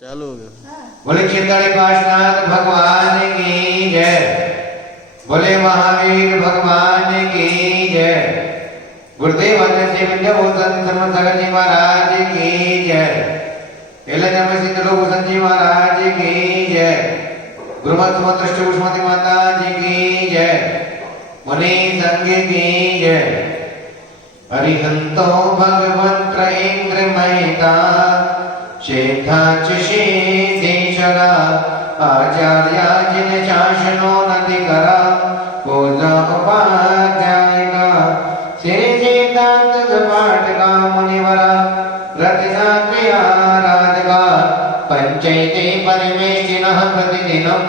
चालू हो गया। बोले चिंतन काशनाथ भगवान की जय, बोले महावीर भगवान की जय, गुरुदेव आचार्य विद्या भूषण धर्मसागर जी महाराज की जय, सिद्ध जी महाराज की जय, गुरुमत सुमंत्र पुष्मति माता जी की जय, मुनि संघ की जय। अरिहंतो भगवंत इंद्र महिता शेखाच शेषगा आचार्या जिन शासनो नदि करा पूजा उपाध्यायिका श्री सिद्धांत पाठका मुनिवरा रत्नात्रया राजका पंचैते परिवेशिनः प्रतिदिनं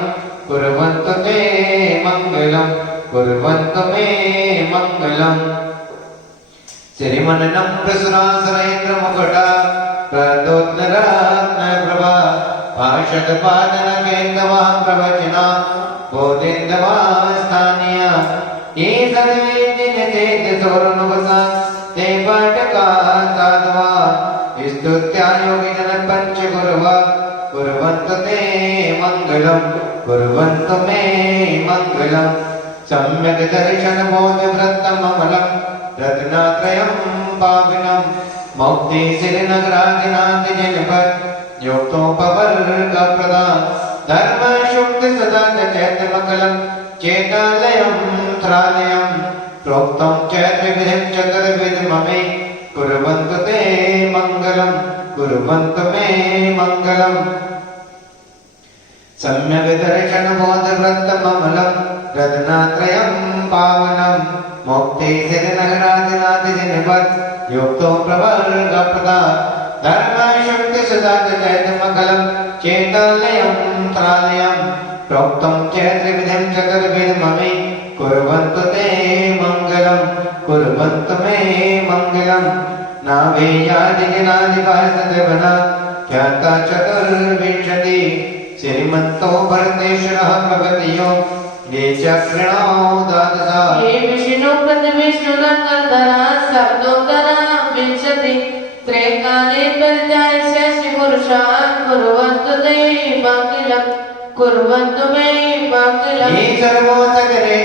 कुर्वन्तु ते मंगलम्, कुर्वन्तु मे मंगलम्। श्रीमन्नं प्रसुरासुरेन्द्र मुकुटा प्रदोत्तरत्न प्रभा पाशदपादन केन्दवा प्रवचना बोधिन्दवास्थानीय ये सर्वे जिनते सोरनुवसा ते पाठका साधवा स्तुत्या योगी जन पंच गुरुवा कुर्वन्तु ते मंगलम्, कुर्वन्तु मे मंगलम्। सम्यक् दर्शन बोध वृत्तममलम् रत्नात्रयं पाविनं मुक्ति श्रीनगराधिनाथ जनपद योक्तोपवर्ग प्रदान धर्म शुक्ति सदा चैत्रमंगलम् चेतालयं त्रालयं प्रोक्तं चैत्रविधिं चतुर्विधममे कुर्वन्तु ते मंगलम्, कुर्वन्तु मे मंगलम्। सम्यक् दर्शन बोध वृत्तममलम् रत्नात्रयं पावनं मुक्ति श्रीनगराधिनाथ जनपद योक्तो प्रवर्ग प्रदान धर्म शुक्ति सदा चैत्रमंगलम् चेतालयं त्रालयं प्रोक्तं चैत्रविधिं चतुर्विधममे कुर्वन्तु ते मंगलम्, कुर्वन्तु मे मंगलम्। नाभेयादिजनादिपासदेवना ख्याता चतुर्विंशति श्रीमन्तो भरतेश्वरः भगवतियो ये चक्रणो द्वादश ये विष्णु प्रतिविष्णुधरा शब्दोत्तरा विंशति त्रैकाले परिजाय शेष पुरुषान् कुर्वन्तु ते मंगलम्, कुर्वन्तु मे मंगलम्। ये सर्वोत्तरे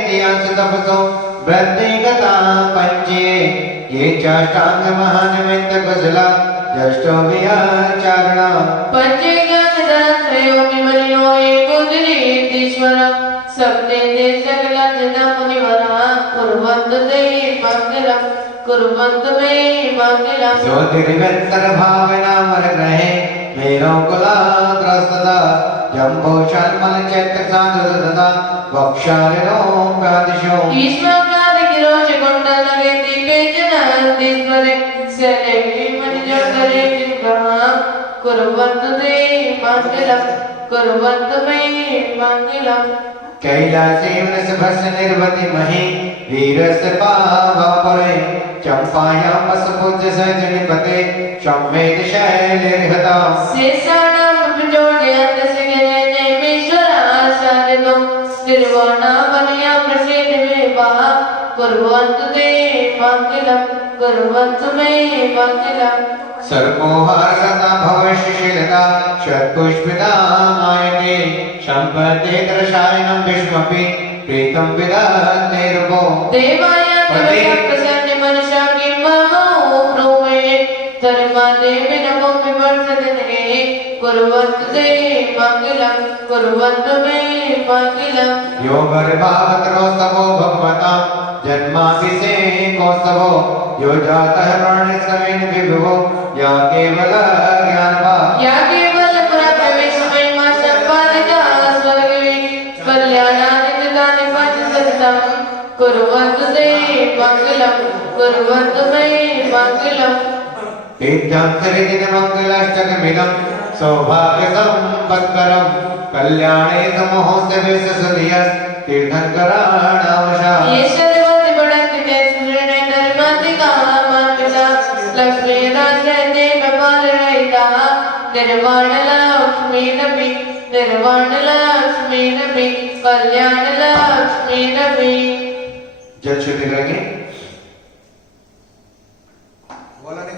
तपसो वृद्धिगता पंचे ये चाष्टांग महानमित कुशला जष्टो विचारणा पंचे ज्ञानत्रयो विमलिनो एको दिनेश्वर सप्ते ते सकल जना मुनिवरा कुर्वन्तु ते मंगलम्, कुर्वन्तु मे मंगलम्। ज्योतिर्विंतर भावना मर ग्रहे मेरो कुलाग्रस्तदा जम्बो शर्मल चैत्र साधुदा वक्षारिणो प्रादिशो ईश्वरादि गिरोज कुंडल लगे दीपे जनादेश्वरे सले मनिजो करे विग्रह कुर्वन्तु ते मंगलम्, कुर्वन्तु मे मंगलम्। कैलासे वृषभस्य निर्वति महि वीरस्य पावापरे चंपायां वसुपूज्य सजनिपते सम्मेद शैलेर्हता शेषाणां प्रचोदयात् सिगरे नैमेश्वराचार्यो निर्वाणावलया प्रसीद विवाह कुर्वन्तु ते मंगलम्, कुर्वन्तु मे मंगलम्। सर्पोहारता भवशिशिलता षट्पुष्पिता मायते सम्पदेतरशायनं विष्मपि प्रीतं विदन्तेरुपो देवाय प्रसन्न मनुष्य किं महो ब्रूमे धर्मादेवी नमो विवर्धते कुर्वन्तु ते मंगलम्, कुर्वन्तु मे मंगलम्। यो गर्भावतरोत्सवो भगवता जन्माभिषेकोत्सवो यो जातः वर्णितमेन विभुवो या केवल ज्ञानवान् या केवल प्रवेशमयिमा सम्पादिता स्वर्गे कल्याणानि ददाति पञ्चशतं कुर्वन्तु ते मंगलम्, कुर्वन्तु मे मंगलम्। इत्थं त्रिदिनमङ्गलाष्टकमिदं सौभाग्यसम्पत्करं कल्याणे समहोत्सवे ससुधियस् तीर्थङ्कराणावशा ये सर्वत्र बढ़ते ते सुरने धर्माधिका मार्गजा लक्ष्मी राजते कपाल रहिता निर्वाण लक्ष्मी नबी, निर्वाण लक्ष्मी नबी, कल्याण लक्ष्मी नबी। जल शुद्धि करेंगे बोला नहीं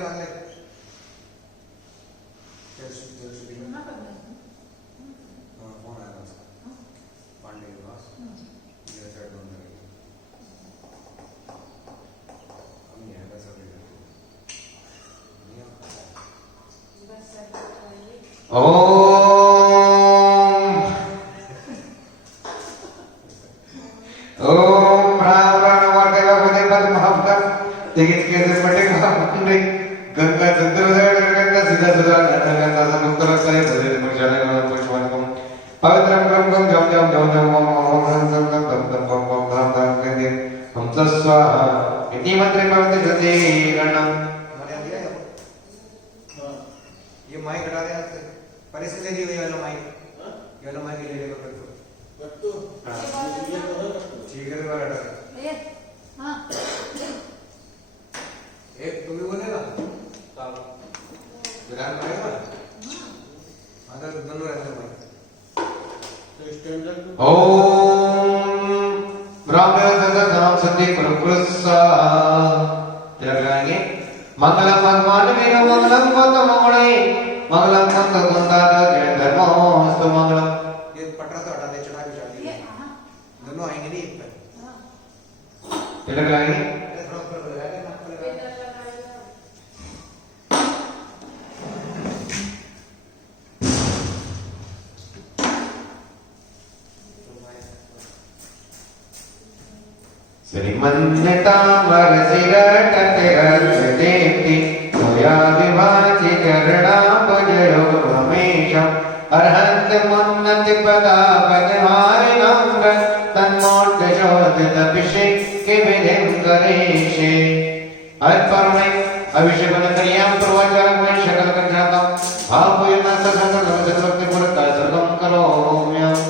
ओम राम राम वाटेगा बने पर महाभक्त तेगित के से पटे का मंडे गंगा चंद्रोदय गंगा सीधा सीधा गंगा समुद्र करे बदले मुझाने का पुष्पन को पवित्रम क्रम को जम जम जम जम ओम ओम ह्रम ह्रम ह्रम ह्रम ह्रम ओम ओम ह्रम ह्रम के हम स्वाहा इति मंत्र पवित्र सते गणम ये माइक हटा देना परिस्थिति दी हुई वाला माइक ये वाला माइक ले लेगा कर दो ठीक है दोबारा हटा हाँ एक तुम भी बोलेगा विरान मारेगा हाँ तो दोनों रहते माइक ओम ब्रह्म नाम सत्य कुरुसा जगाएंगे मंगलम भगवान वीरो मंगलम गौतम मंगले मंगलम संत कुंदाद जय धर्मोस्तु मंगलम ये पटरा तो हटा दे चढ़ा भी चढ़ा दिया दोनों आएंगे नहीं एक पे तिलक लगाएंगे थोड़ा ऊपर लगा देना आपको लगा श्रीमन्यतामर शिरटतिरथ देप्ति मोया विभाति चरणापजयो रमेशम् अर्हन्त मुन्नति पदा पदहारिणं तन्मोक्षशोधितभिषेक्य विधिं करेशे अत्परुणे अभिषेकं क्रियां प्रवचरमय शकल कञ्जातं भावयन् सकलभक्तिपुरता सर्वं करोम्यहम्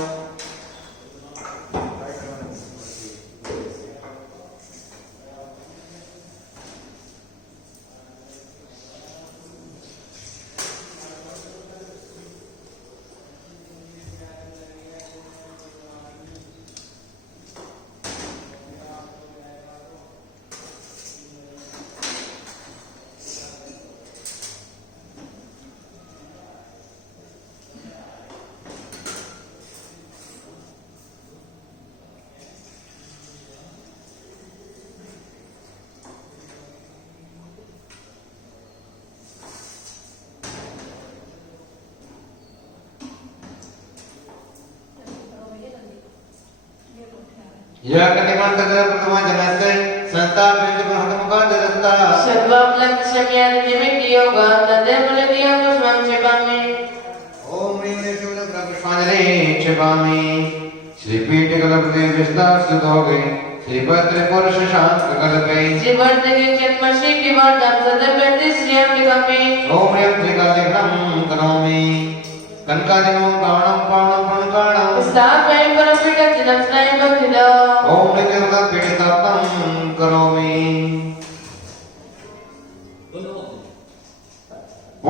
यह कटिमान तक प्रथमा जनस्य संताप विद महतमुखा ददत्ता सर्वं लक्ष्म्यान निमित्त योगा तदेव लदिया पुष्पं क्षिपामि ओम ह्रीं शिव पुष्पांजलि क्षिपामि श्री पीठ कल्पते विस्तार सुधोगे श्री भद्र पुरुष शांत कल्पे श्री वर्धके जन्म श्री किवर्धन सदव्यति श्रियं निगमे ओम ह्रीं त्रिकालिकं करोमि कनकादिकं पावनं पावनं प्रणकाणं स्थापयं परमपीठचिनं स्नायं भक्तिदा ओम नित्यं पीठिताप्तं करोमि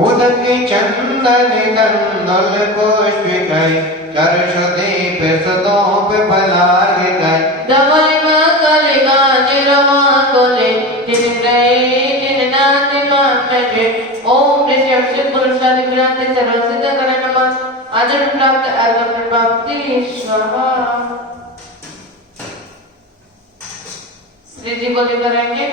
उदकी चंदन गंधल पुष्पिकै चर्षदीप सदोप फलारिकै धवल मंगल गाने रमा कोले दिन नाथ मानजे ओम ऋषि अक्षर पुरुषादि क्रांति सर्व सिद्ध कर नमः आदर प्राप्त अल्प प्राप्ति स्वाहा श्री जी बोले करेंगे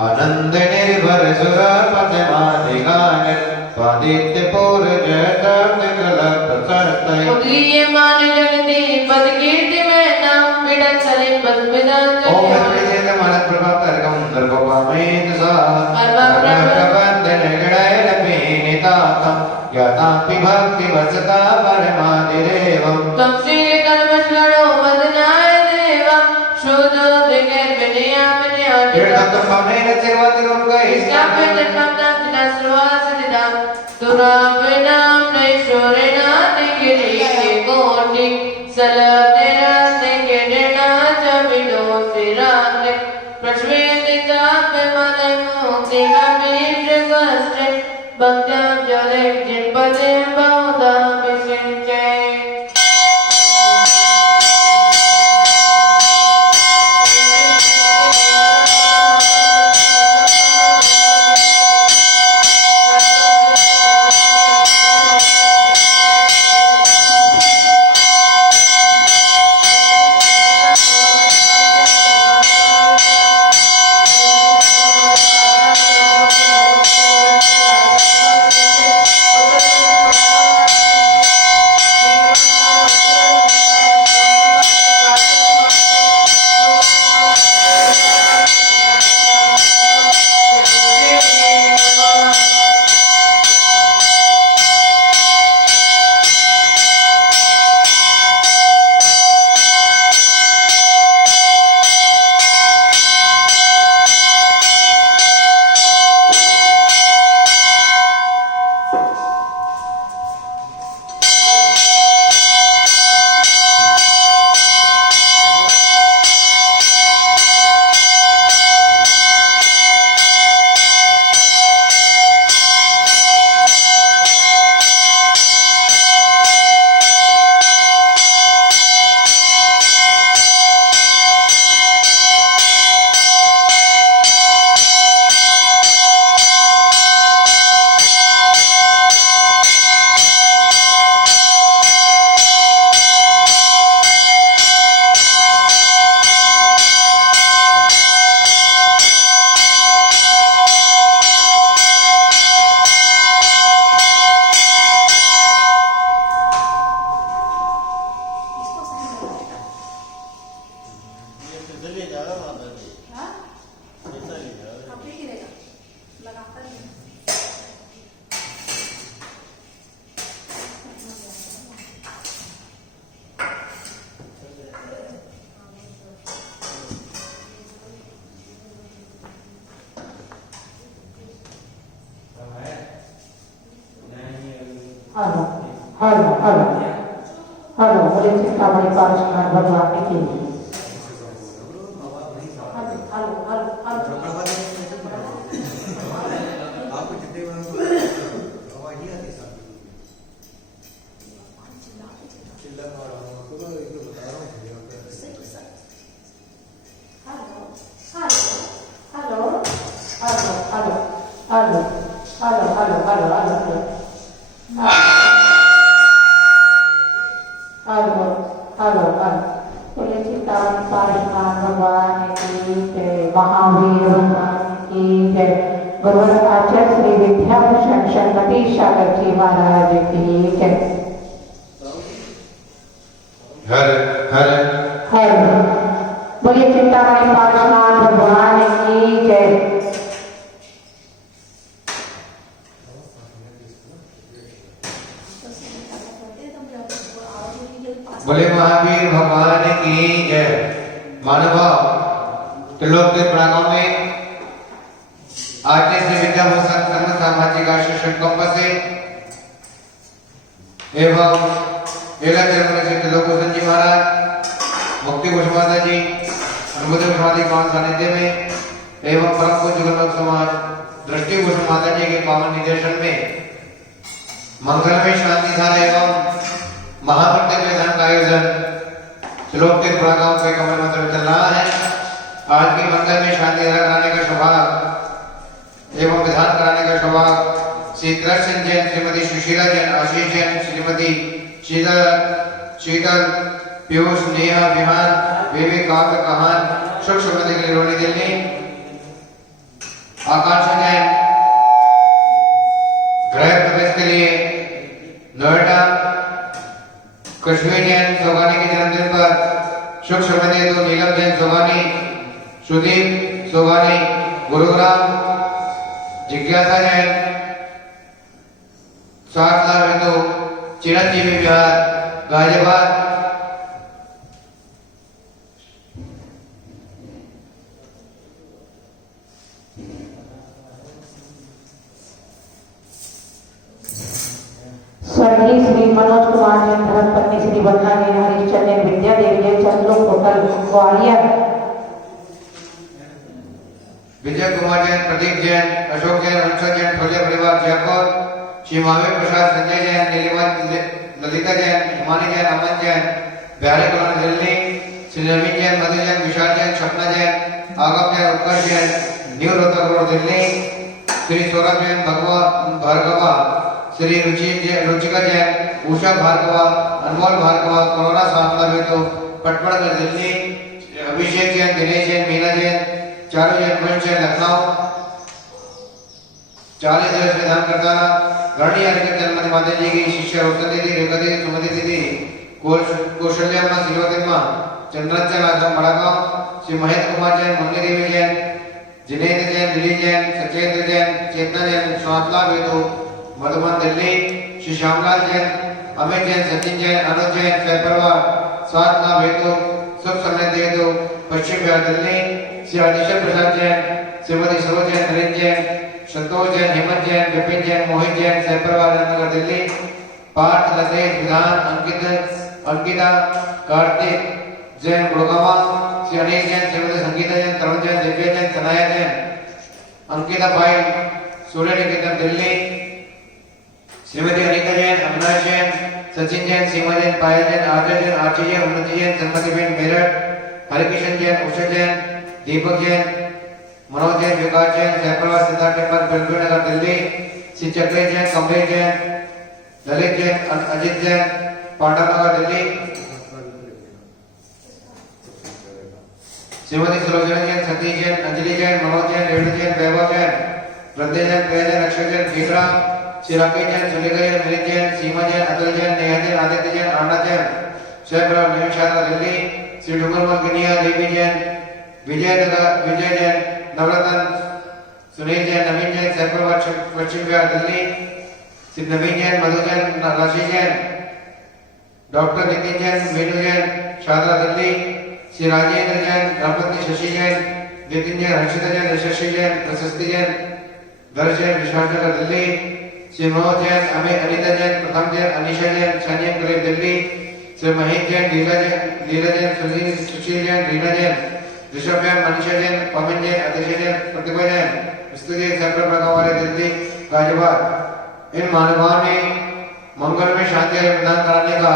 आनंद निर्भर सुर पद्माधिगान स्वादित्य पूर जयतम कलप सरतय उदीय मान जगती पद कीर्ति में नाम विडन सलिम बद विदान ओम प्रजेत मन प्रभा करगम नरगोपामेत सा प्रबंधन गणय लपीनितातम यतापि भक्ति वसता परमादिरे Satu pamena cerwa tirum guys. Iskape jatmamna tina survasadidam Turavinam naishwarena nikiri nikoti Salatena nikirina jabido sirane Prashveditape male mukti abhishakastre Bhaktyam jalek jinpatim bauda visinche Halo, boleh cerita balik Parishman Bhagwan Niki. आपको जितने आवाज नहीं आती साहब चिल्ला पा रहा हूँ आपको मैं एक बता रहा हूँ Boleh cerita Parishman Bhagwan Niki, Mahavir Bhagwan Niki, Guru Acharya Sri Vidhyabhushan Sharmati Shagarji Maharaj की जय। हर हर हर बोलिए चिंतामणि पारसनाथ भगवान की जय। बोले महावीर भगवान की जय। मानव त्रिलोक के प्रांगण में आचार्य श्री विद्याभूषण धर्म सामाजिक आशीर्षण कंप से एवं एला चरण से त्रिलोक भूषण जी महाराज, मुक्ति घोष माता जी, अनुभूति घोष माता के पावन सानिध्य में एवं परम पूज्य गोलोक समाज दृष्टि घोष माता जी के पावन निर्देशन में मंगलमय शांति धाम एवं महाप्रत्यक्ष ध्यान का आयोजन त्रिलोक के प्रांगण के कमल मंत्र में चल रहा है। आज की मंगल में शांति धारा कराने का सौभाग्य एवं विधान कराने का सौभाग्य श्री कृष्ण जैन, श्रीमती सुशीला जैन, आशीष जैन, श्रीमती शीतल, पीयूष, नेहा, विमान, विवेक, काव्य, कहान, सुखमती के लिए रोनी दिल्ली, आकांक्षा जैन गृह प्रवेश के लिए नोएडा, कश्मीर जैन सोगानी के जन्मदिन पर सुख समझे तो नीलम जैन सोगानी, सुदीप सोगानी गुरुग्राम, जिज्ञासा जैन 7 लाख हेतु चिरंजीवी विहार गाजियाबाद, श्री वंदना हरिश्चंद्र विद्या देवी चंद्रों होटल ग्वालियर। विजय कुमार जैन, प्रदीप जैन, अशोक जैन, अंशा जैन, ठोले परिवार जयपुर। श्री महावीर प्रसाद, संजय जैन, नीलिमा ललिता जैन, हिमानी जैन, अमन जैन, बिहारी कॉलोनी दिल्ली। श्री नवीन जैन, मधु जैन, विशाल जैन, सपना जैन, आगम जैन, उत्कर्ष जैन, न्यू रोहतक रोड दिल्ली। श्री सौरभ जैन, भार्गवा, श्री रुचिका जैन, उषा भार्गवा, अनमोल भार्गवा, कोरोना सामला हेतु पटपड़गढ़ दिल्ली। अभिषेक जैन, दिनेश जैन, मीना जैन, चारू जैन, वंश जैन, लखनऊ। 40 वर्ष विधान करता गणी के जन्म माता जी की शिष्य रोशन दीदी, रेखा दीदी, सुमति दीदी, कौशल्याम्मा, श्रीवतीम्मा, चंद्रांचल आश्रम बड़ागांव। श्री महेश कुमार जैन, मुन्नी देवी जैन, जिनेन्द्र जैन, दिलीप जैन, सचेंद्र जैन, चेतना जैन, स्वातला हेतु मधुबन दिल्ली। श्री श्यामलाल जैन, अमित जैन, सचिन जैन, अनुज जैन, सहपरवार स्वास्थ्य हेतु सुख समृद्धि हेतु पश्चिम बिहार दिल्ली। श्री आदिश्वर प्रसाद जैन, श्रीमती सरोज जैन, नरेंद्र जैन, संतोष जैन, हेमंत जैन, विपिन जैन, मोहित जैन, सहपरवार नगर दिल्ली। पार्थ, लतेश, विधान, अंकिता, कार्तिक जैन, गुड़गांव। श्री अनिल जैन, श्रीमती संगीता जैन, तरुण जैन, दिव्या जैन, सनाया जैन, अंकिता पाइल, सूर्य निकेतन दिल्ली। श्रीमती अनिता जैन, अविनाश जैन, सचिन जैन, सीमा जैन, पायल जैन, आर्य जैन, आरती जैन, उन्नति जैन, सन्मति बेन मेरठ, हरिकिशन जैन, उषा जैन, दीपक जैन, मनोज जैन, विकास जैन, जयप्रभा, सिद्धार्थ टेम्पल, बेलपुर नगर दिल्ली। श्री चक्रे जैन, कमलेश जैन, ललित जैन, अजित जैन, पाटन नगर दिल्ली। श्रीमती सुलोचना जैन, सतीश जैन, अंजलि जैन, मनोज जैन, रेणु जैन, वैभव जैन, वृद्धि जैन, प्रिया जैन, अक्षय जैन, खेतरा। श्री राकेश जैन, सुलेखा जैन, मिलित जैन, सीमा जैन, अतुल जैन, नेहा जैन, आदित्य जैन, आना जैन, स्वयं नियम छात्रा दिल्ली। श्री डुंगरमल कन्या, देवी जैन, विजय जैन, नवरत्न, सुनील जैन, नवीन जैन, सहपरवार पश्चिम बिहार दिल्ली। श्री नवीन जैन, मधु जैन, राशि जैन, डॉक्टर नितिन जैन, मीनू जैन, शारदा दिल्ली। श्री राजेंद्र जैन, गणपति शशि जैन, नितिन जैन, हर्षिता जैन, यशस्वी जैन, प्रशस्ति जैन, दर्श जैन, विश्वासनगर दिल्ली। श्री मनोज जैन, अनिता जैन, प्रथम जैन, अनिशा जैन, छानिया कलेर दिल्ली। श्री महेश जैन, लीला जैन, सुशील जैन, रीना जैन, ऋषभ जैन, मनीषा जैन, पवन जैन, अतिशय जैन, प्रतिभा जैन, स्तुति सेक्टर वाले दिल्ली गाजियाबाद। इन मानवाओं ने मंगल में शांति प्रदान कराने का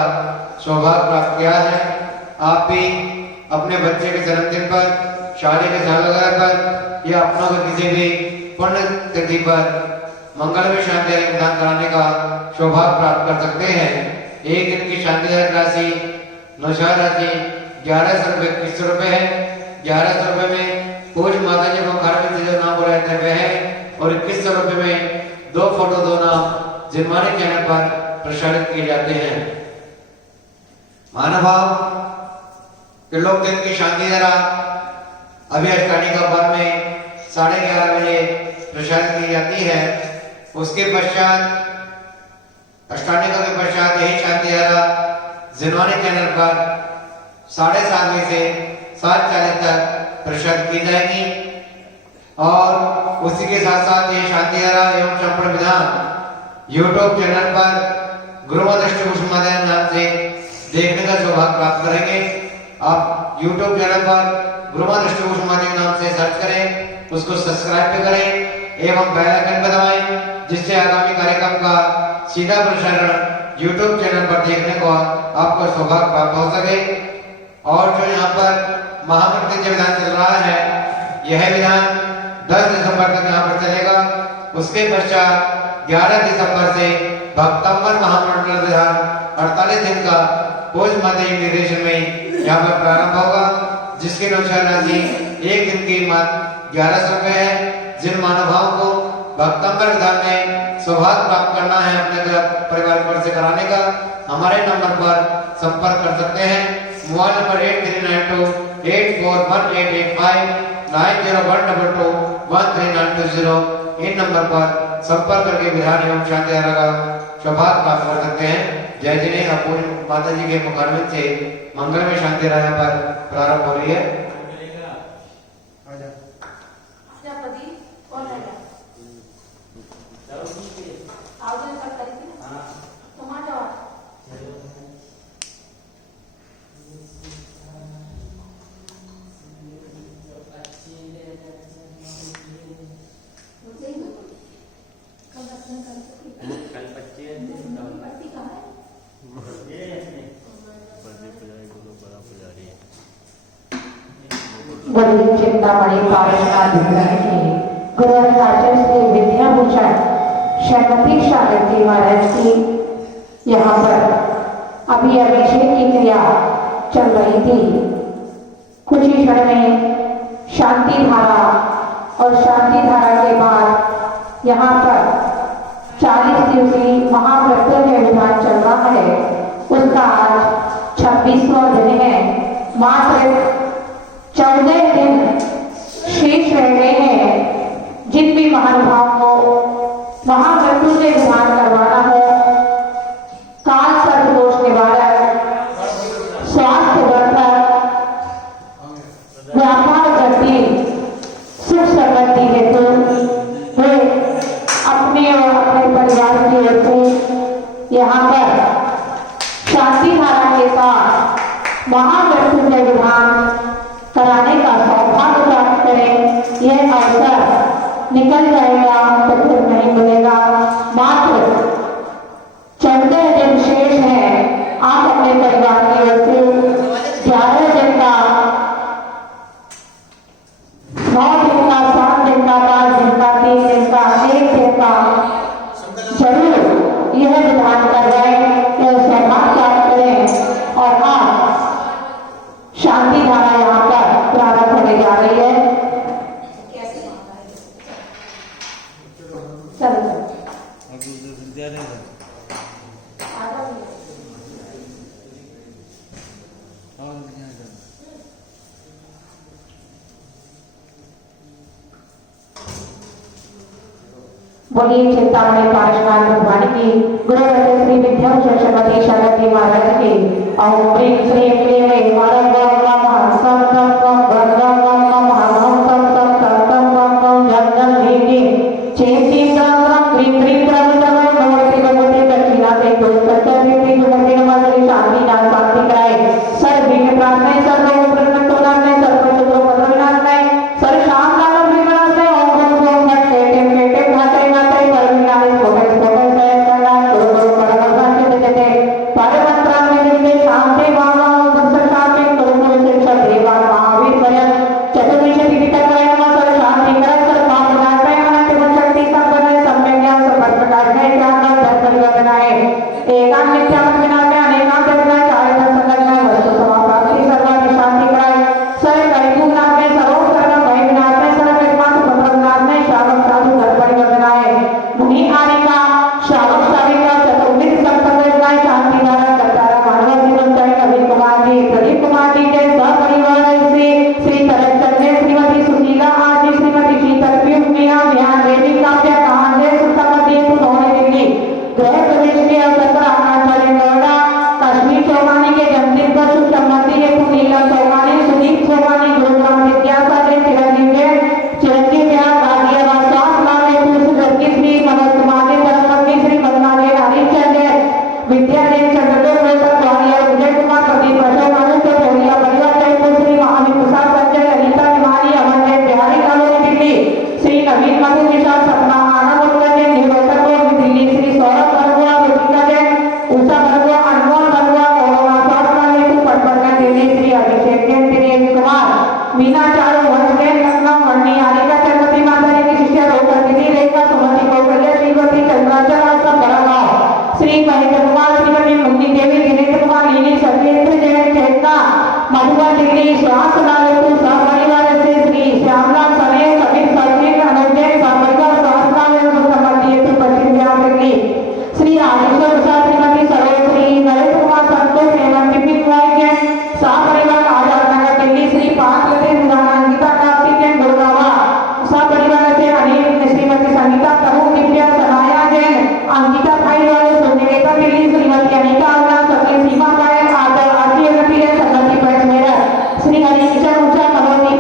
सौभाग्य प्राप्त किया है। आप भी अपने बच्चे के जन्मदिन पर, शादी के सालगिरह पर या अपनों के किसी भी पुण्य तिथि पर मंगल में शांति प्रदान कराने का सौभाग्य प्राप्त कर सकते हैं। एक दिन की शांति राशि नौशाद राशि 1121 रुपए है। 1100 रुपए में पूज माता जी को खाने में जो नाम बोला जाता है वह है, और 2100 रुपए में 2 फोटो 2 नाम जिनमाने चैनल पर प्रसारित किए जाते हैं। महानुभाव त्रिलोक दिन की शांति धारा अभी अष्टानिका पर्व में 11:30 बजे प्रसारित की जाती है। उसके पश्चात अष्टानिका के पश्चात यही शांति धारा जिनवाने चैनल पर 7:30 बजे से 7:40 तक प्रसारित की जाएगी। और उसी के साथ साथ ये शांति धारा एवं संपूर्ण विधान यूट्यूब चैनल पर गुरुमत अष्टकुसुमादयन नाम से देखने का सौभाग्य प्राप्त करेंगे। आप यूट्यूब चैनल पर गुरुमत अष्टकुसुमादयन नाम से सर्च करें, उसको सब्सक्राइब भी करें एवं बेल आइकन पर दबाएं, जिससे आगामी कार्यक्रम का सीधा प्रसारण यूट्यूब चैनल पर देखने को आपको सौभाग्य प्राप्त हो सके। और जो यहाँ पर महामृत्युंजय विधान चल रहा है, यह विधान 10 दिसंबर तक यहाँ पर चलेगा। उसके पश्चात 11 दिसंबर से भक्तंबर महामंडल विधान 48 दिन का पूज माता जी निर्देशन में यहाँ पर प्रारंभ होगा, जिसकी नौशाद राशि एक दिन की कीमत 1100 रुपए है। जिन महानुभावों को भक्तंबर विधान में सौभाग्य प्राप्त करना है अपने परिवार पर से कराने का, हमारे नंबर पर संपर्क कर सकते हैं। Mobile number 8392 841885 9012213920। इन नंबर पर संपर्क करके विधान एवं शांति धारा का सौभाग्य प्राप्त कर सकते हैं। जय जिन्हें अपूर्ण माता जी के मुखारविंद से मंगल में शांति धारा पर प्रारंभ हो रही है। बड़ी चिंतामणि पार्षद की गुरु आचार्य श्री विद्याभूषण श्रीमती शारदी महाराज की यहाँ पर अभी अभिषेक की क्रिया चल रही थी। कुछ ही क्षण में शांति धारा और शांति धारा के बाद यहाँ पर 40 दिवसीय महामृत्युंजय विधान चल रहा है। उसका आज 26वां दिन है। मात्र 14 दिन शेष रह गए हैं। जिन भी महानुभाव को महामृत्युंजय विधान करवाना हो, काल सर्प दोष निवारक, स्वास्थ्य वर्धक, व्यापार वृद्धि, सुख समृद्धि हेतु वे अपने और अपने परिवार की ओर से यहाँ पर शांति धारा के साथ महामृत्युंजय विधान कराने का सौभाग्य प्राप्त करें। यह अवसर निकल जाएगा तो फिर नहीं मिलेगा। मात्र 14 दिन शेष है। आप अपने परिवार की ओर से 11 दिन का, 9 दिन का, 7 दिन का, 5 दिन का, 3 दिन का, 1 दिन का जरूर यह विधान करवाएं, यह सौभाग्य प्राप्त करें। और आप शांति धारा यहाँ पर प्रारंभ होने जा रही है। बोलिए चिंतामणि पार्षद भगवान की गुरु श्री विद्याभूषण श्रीमती शारदी महाराज की। ओम प्रीम श्री क्लीं वरं नमः सं सं सं भद्रं नमः हम सं सं सं सं सं सं जंगल लीति चेति सं क्रीं क्रीं प्रभुतम नमोति भगवते दक्षिणाते दुष्कर्ष रीति जुमति नमः श्री शांति नाथ शांति कराए सर विघ्न प्रार्थना सर्व प्रश्न तो नाम में सर्व चतुर पदविनाश में सर शाम नाम विनाश में ओम ओम ओम घट केटे केटे भाते नाते परविनाश कोटे कोटे से करना गुरु गुरु परमहंस के देते परमंत्र में लिखे शांति भाव दस शांति गुरु गुरु शिक्षा देवा महावीर भयन चतुर्विश तिथि तक रहे नमः सर शांति करे सर पाप विनाश में अनंत गुण शक्ति संपन्न सम्यक ज्ञान समर्थ प्रकाश में ज्ञान और धर्म परिवर्तन आए एकांत नित्यामत विनाश में अनेकांत विनाश चाहे धन संगठन में वस्तु समाप्ति सर्वाधि शांति कराए सर कलियुग नाम में सर्व सर्व भय विनाश में सर्व एकमात्र पत्र विनाश में श्रावक साधु धर्म परिवर्तन आए मुनि आरिका श्रावक सारिका चतुर्विध संपन्न विनाश शांति धारा करतारा मानव जीवन चाहे कबीर कुमार जी प्रदीप कुमार जी के सपरिवार श्री तरक चंद्र श्रीमती सुशीला आदि श्रीमती शीतल पीयूष मीना ध्यान देवी काव्य कहान से सुतमती सोने दिल्ली ग्रह प्रवेश के अवसर पर आकाशवाणी नोएडा कश्मीर चौहानी के जन्मदिन पर शुभ सम्मति हेतु नीलम चौहानी सुदीप चौहानी गुरुग्राम विद्यासागर चिरंजीव बिहार गाजियाबाद स्वास्थ्य लाभ हेतु सुजर्गी श्री मनोज कुमार ने धर्मपत्नी श्री बंगाली हरिचंद्र विद्यालय चंद्रदेव रोहतक ग्वालियर विजय कुमार प्रदीप अशोक अनंत पौड़िया परिवार जयपुर श्री महावीर प्रसाद संजय ललिता तिवारी अमरदेव बिहारी कॉलोनी दिल्ली श्री नवीन मधु निशा सपना आनंद उत्तर जैन निवर्तक रोड दिल्ली श्री सौरभ बरगुआ रोजिका जैन उषा बरगुआ अनमोल बरगुआ कोरोना स्वास्थ्य हेतु पटपटना दिल्ली श्री अभिषेक जैन दिनेश कुमार मीना चारू वंश जैन लखनऊ मणि आरिका चंद्रवती माता की शिष्य रोकर दिल्ली रेखा सुमति कौशल्य श्रीवती चंद्राचल आश्रम बड़गांव श्री महेंद्र कुमार श्रीमती मुन्नी देवी दिनेश कुमार लीनी सत्येंद्र जैन चेतना मधुआ डिग्री स्वास्थ्य लाभ हेतु सहपरिवार से श्री श्यामलाल सने कबीर सचिन अनुजय सहपरिवार स्वास्थ्य लाभ हेतु संबंधी हेतु पश्चिम बिहार दिल्ली श्री राजेश्वर प्रसाद श्रीमती सरोज श्री नरेंद्र कुमार संतोष एवं विपिन राय जैन सहपरिवार आजाद नगर दिल्ली श्री पार्वती अंकिता कार्तिक जैन गुड़गावा सहपरिवार से अनिल श्रीमती संगीता तरुण दिव्या सनाया जैन अंकिता भाई वाले सुनिवेदा दिल्ली श्रीमती अनिता अवना सती सीमा गायन आदर आरती नती है संगति पैस मेरा श्री हरि किशन ऊंचा कलोनी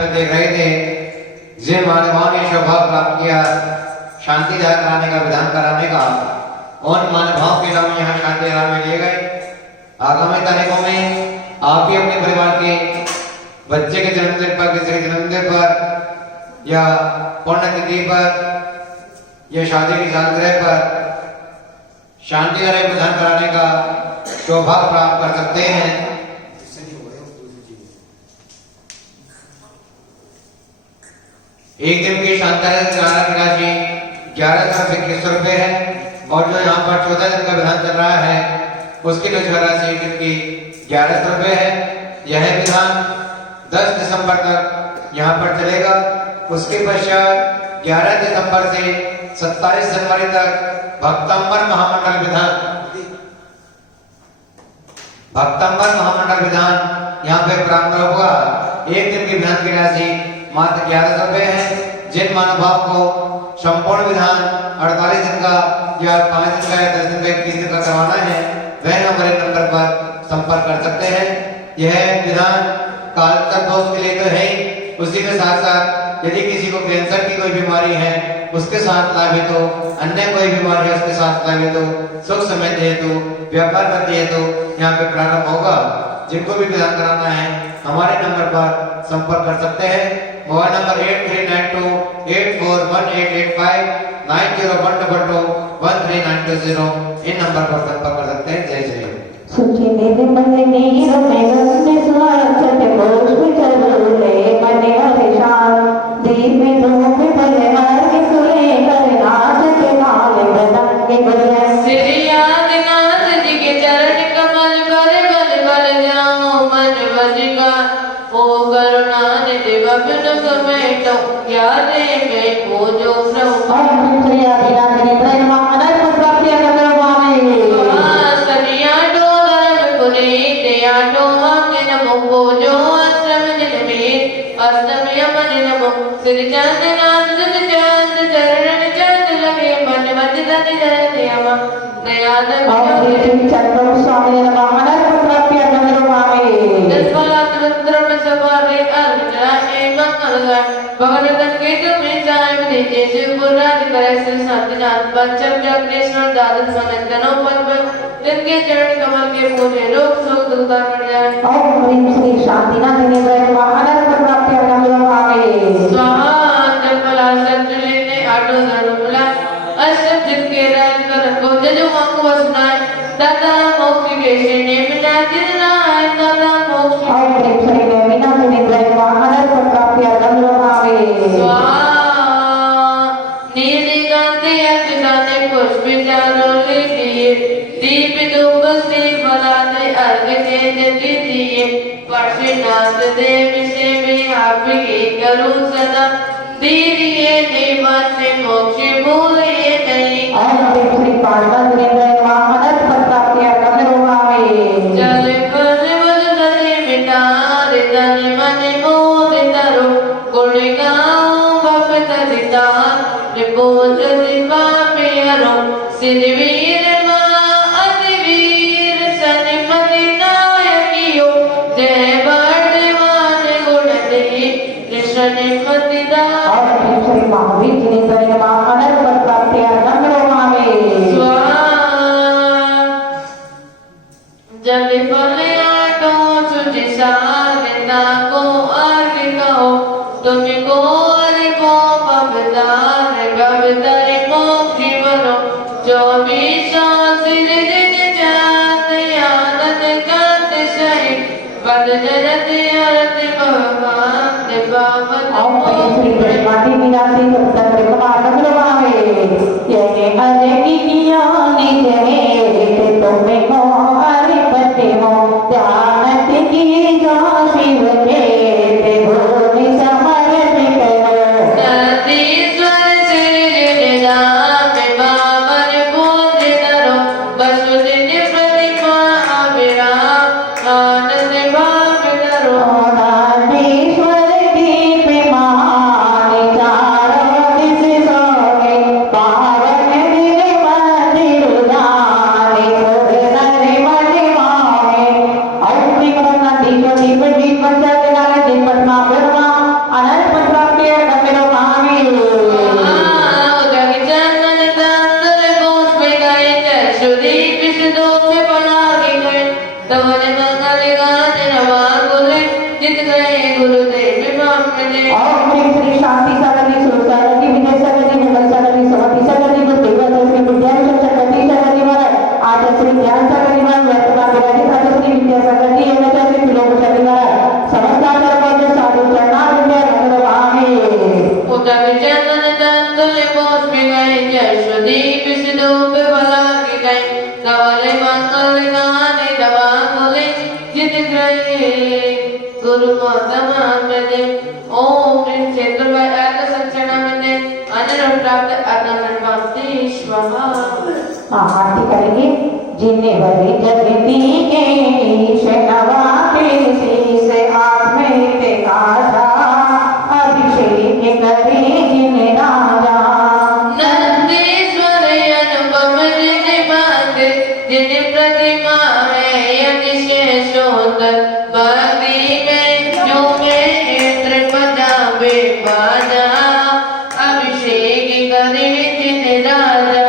पे देख रहे थे, जिन मानवों ने सौभाग्य प्राप्त किया शांति दान कराने का, विधान कराने का, उन मानवों के नाम यहाँ शांति धाम में लिए गए। आगामी तारीखों में आप भी अपने परिवार के बच्चे के जन्मदिन पर, किसी के जन्मदिन पर या पुण्यतिथि पर या शादी की सालगिरह पर शांति धाम में विधान कराने का सौभाग्य प्राप्त कर सकते हैं। एक दिन की शांति की राशि 1121 रुपए है और जो यहाँ पर 14 दिन का विधान चल रहा है उसकी रोजगार राशि एक दिन की 11 रुपए है। यह विधान 10 दिसंबर तक यहाँ पर चलेगा। उसके पश्चात 11 दिसंबर से 27 जनवरी तक भक्तंबर महामंडल विधान यहाँ पे प्रारंभ होगा। एक दिन की विधान की राशि मात्र 11 रुपए है। जिन महानुभाव को संपूर्ण विधान 48 दिन का या 5 दिन का या 10 दिन का 21 दिन का करवाना है वह हमारे नंबर पर संपर्क कर सकते हैं। यह विधान काल तक दोष के लिए तो है ही, उसी के साथ साथ यदि किसी को कैंसर की कोई बीमारी है उसके साथ लाभित हो, अन्य कोई बीमारी है उसके साथ लाभित हो, सुख समय हेतु, व्यापार वृद्धि हेतु यहाँ पे प्रारंभ होगा। जिनको भी विधान कराना है हमारे नंबर पर संपर्क कर सकते हैं। मोबाइल नंबर 8392841885 9012221390 इन नंबर पर संपर्क कर सकते हैं। जय श्री राम। सुचि निधि मन नीर में गंगे स्वाचत पुष्प चरुले मन हरिशान दीप में धूप भले हर सुले कर नाच के नाल मृदंग के बजे श्री आदिनाथ जी के चरण कमल पर बल बल जाऊं मन वजिका ओ करुणा निधि बबिन समेटो क्या दे मैं पूजो प्रभु। ओम श्री आदिनाथ जी प्रेम अनंत प्राप्ति अनंत मामे सनिया डो धर्म पुनीत याडो मांगे नमो पूजो अष्टम दिन में अष्टमी मन नमो श्री चंद नाथ जन चंद चरण चंद लगे मन मत धन दयावा दयाद ओम श्री चंद्र स्वामी नमः अनंत प्राप्ति अनंत मामे दसवात मंत्र में सवारे अर्चना में मंगलगान भगवतन के तुम्हें जाय में जैसे पुराण करे श्री शांतिनाथ पंचम जगदीश्वर द्वादश मनंतनों पर जिनके चरण कमल के पूजे रोग शोक दुख मिट जाए। ओम ह्रीं श्री शांतिनाथ निवाय अनंत प्राप्ति अनंत मामे स्वाहा जपला सत्य ने आटो धर्मला अष्ट जिनके राज कर को जजो अंग वसनाय दाता मोक्ष के शने मिला जिलाय दाता मोक्ष। ओम ह्रीं श्री नेमिनाथ निवाय अनंत प्राप्ति अनंत मामे स्वाहा नीली कांति अक्षदाने पुष्प चारों ले दिए दीप धूप से बनाते अर्घ चेतती दिए पार्श्वनाथ देव से मैं आपकी करूं सदा दीरिये निवास मोक्ष भूले नहीं। ओम ह्रीं श्री पार्वती निवाय अनंत प्राप्ति अनंत मामे चल कर बल धरे मिटार धन मन मोद तरो गुण गाऊं भक्त रितान रिपोज दिवा पेरो सिर वीर मां अतिवीर सन्मति नायकियो जय वर्धमान गुण दे कृष्ण मति दा। ओम ह्रीं श्री महावीर निवाय अनंत प्राप्ति अनंत मामे जल फल आटो सुचि सारता को अर्घ कहो तुमको अर्घो भवदार भवदर मोक्ष वरो 24 सिर दिन जात आनंद कांत सही पद जरत अरत भगवान पावन ओम ह्रीं श्री ब्रह्मांडी मीनाक्षी सप्तम अनंत मामे ये अरे की किया निज में तुम्हें को हरिपति हो ध्यान की जो शिव के ते भूमि समर्थ करो नंदीश्वर श्री नाम बाबर पूज धरो वसुदिन प्रतिमा अविराम आनंद भाव धरो नादेश्वर दीप महान चारों तवने मंगल गाने रमा बोले जित गए गुरुदेव ब्रह्मने ओम ह्रीं श्री शांति सागरी सुरसागरी विजय सागरी विमल सागरी समति सागरी गुरुदेव श्री विद्यार्थी सरस्वती सागरी महाराज आज श्री ध्यान सागरी महाराज वर्तमान विराजित आज श्री विद्या सागरी एवं श्री त्रिलोक सागरी महाराज समस्त आचार्य साधु चरणारविंद नमस्कार उदा विजयन दंतले बोस में गए यशोदी विष्णु पे भला की गए तवले मंगल गाने दवा बोले जित गए गुरु माता माने ओम ह्रीं क्षेत्र में आत्म संचरण में अनंत प्राप्त अनंत प्राप्ति स्वाहा आरती करेंगे जिन्हें बड़े जगती के ईश नवाते से आत्मे ते काजा अभिषेक करे जिन्हें राजा नंदीश्वर अनुपम जिन बात जिन प्रतिमा में अतिशय शोधन भक्ति में जो में त्रिपदा बेबाजा अभिषेक करे जिन राजा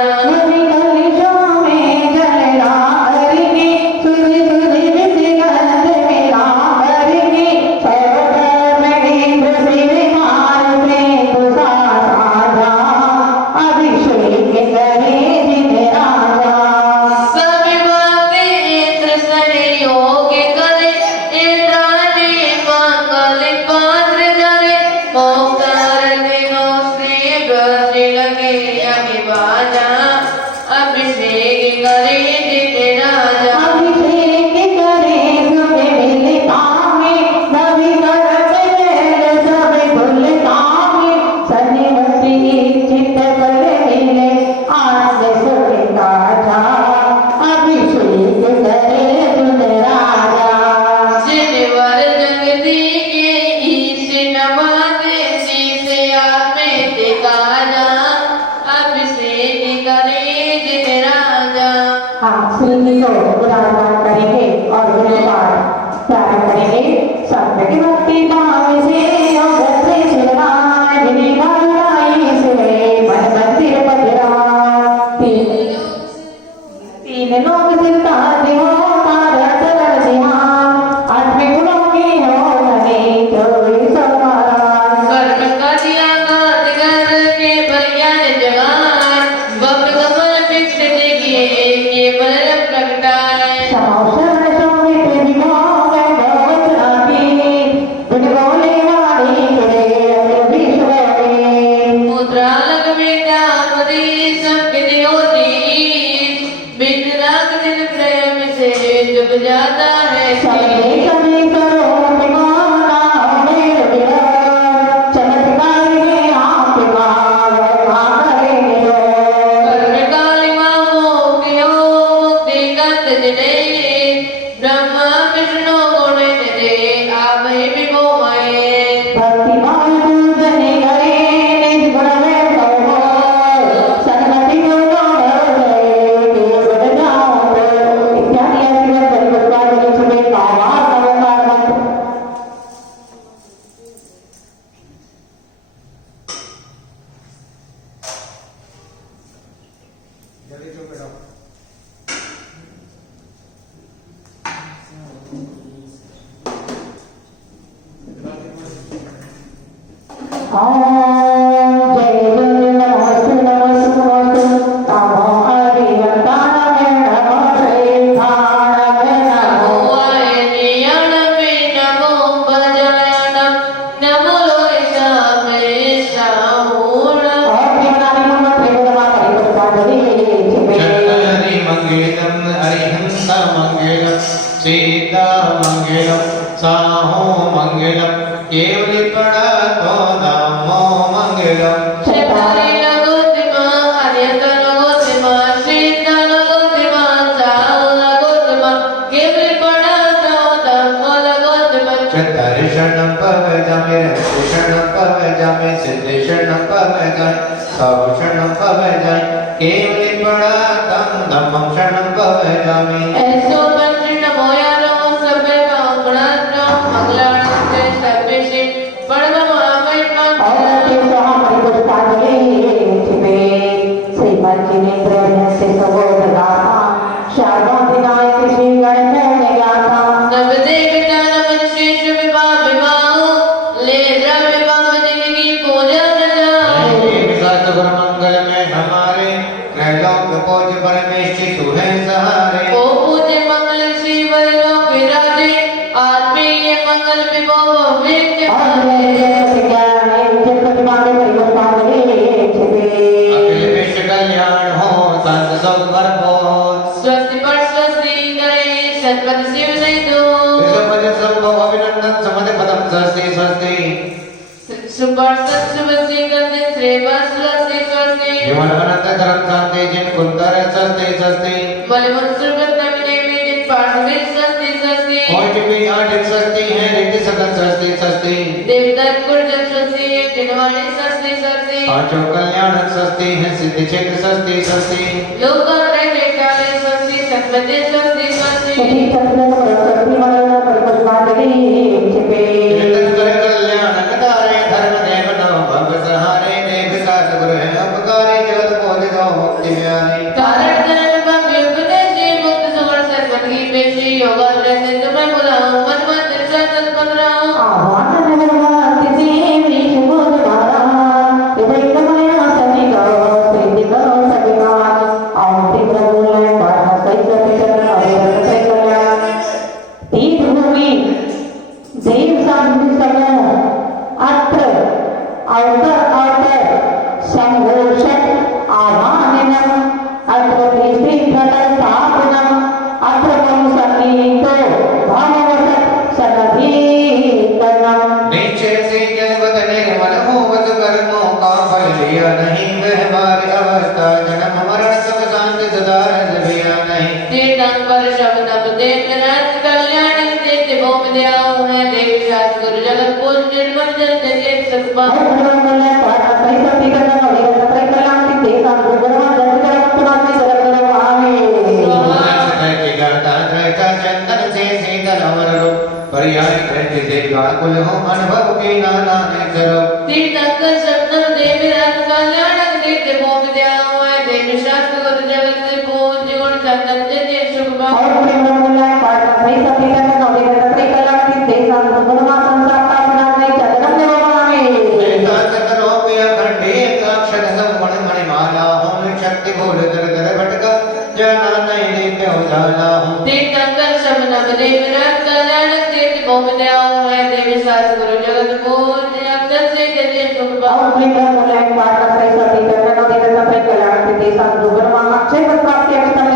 शारदा विनायक श्री गणेश सत्पथ शिव दो अभिनंदन समति पदम स्वस्ति स्वस्ति सुपर्सत सुबसी गंधे श्रेवा सुलसी स्वस्ति जीवन अनंत धर्म शांति जिन कुंतर स्वस्ति स्वस्ति बलवंत सुरभत नमिने में जिन पार्थिव स्वस्ति स्वस्ति और भी आठ स्वस्ति है रीति सकल स्वस्ति स्वस्ति देवदत्त गुरुजन स्वस्ति जिनवाणी स्वस्ति स्वस्ति पांचों कल्याण स्वस्ति है सिद्धि क्षेत्र स्वस्ति स्वस्ति लोकात्रय काले स्वस्ति सत्पथे स्वस्ति स्वस्ति सुधी सत्संग सरस्वती मंगल परिपुष्पांजलि छिपे कल्याण कतारे धर्म देव नव भव सहारे देव सात गुरु है उपकारे जगत बोध जो मुक्ति ज्ञानी कारण धन भव्य उपदेशी मुक्त सुवर्ण सत्पथ की पेशी योगात्रय सिद्ध मैं बुलाऊं मन मंदिर सतत पधराऊं आह्वान नगरवासी वृक्ष बोध धारा हृदय कमल सभी गौ सिद्धि गौ सविमान ओम तीव्र मूल पाठ सैकते चरण अभिरत सैकल्याण तीर्थ भूमि देव साधु समूह अत्र अवतर संघोषक आह्वानम अत्र श्री प्रकट स्थापनम अत्र मम सन्निहितो भाववत सनधीकरणम नीचे से जलवत निर्मल होवत कर्मों का फल लिया नहीं वह बार अवस्था जन्म मरण सब शांति सदा रहिया नहीं तीर्थंकर शब्द देव रथ कल्याण देव भूमि दयाओ है देव शास्त्र गुरु जगत पूज निर्मल जन देव सतपा भगवान पाठ सैकते चरण अभिरत सैकल्याण ते सांगो भगवान जगत पुराण जगत आवे चंदन से शीतल अमर रूप पर्याय कृति से व्याकुल हो अनुभव के नाना नेत्र तीर्थंकर शब्द देव रथ कल्याण देव भूमि दयाओ है देव शास्त्र गुरु जगत पूज गुण चंदन देव सुखबा और भगवान पाठ सैकते चरण अभिरत सैकल्याण ते सांगो भगवान संसार पुराण जगत आवे शक्ति बोल दर दर भटका जाना नहीं लेके उजाला हूँ तीर्थंकर शब्द देव रथ कल्याण देव भूमि दयाओ है देव शास्त्र गुरु जगत पूज अक्षर से देव सुखबा और भगवान पाठ सैकते चरण अभिरत सैकल्याण ते सांगो भगवान अक्षय प्राप्ति अक्षर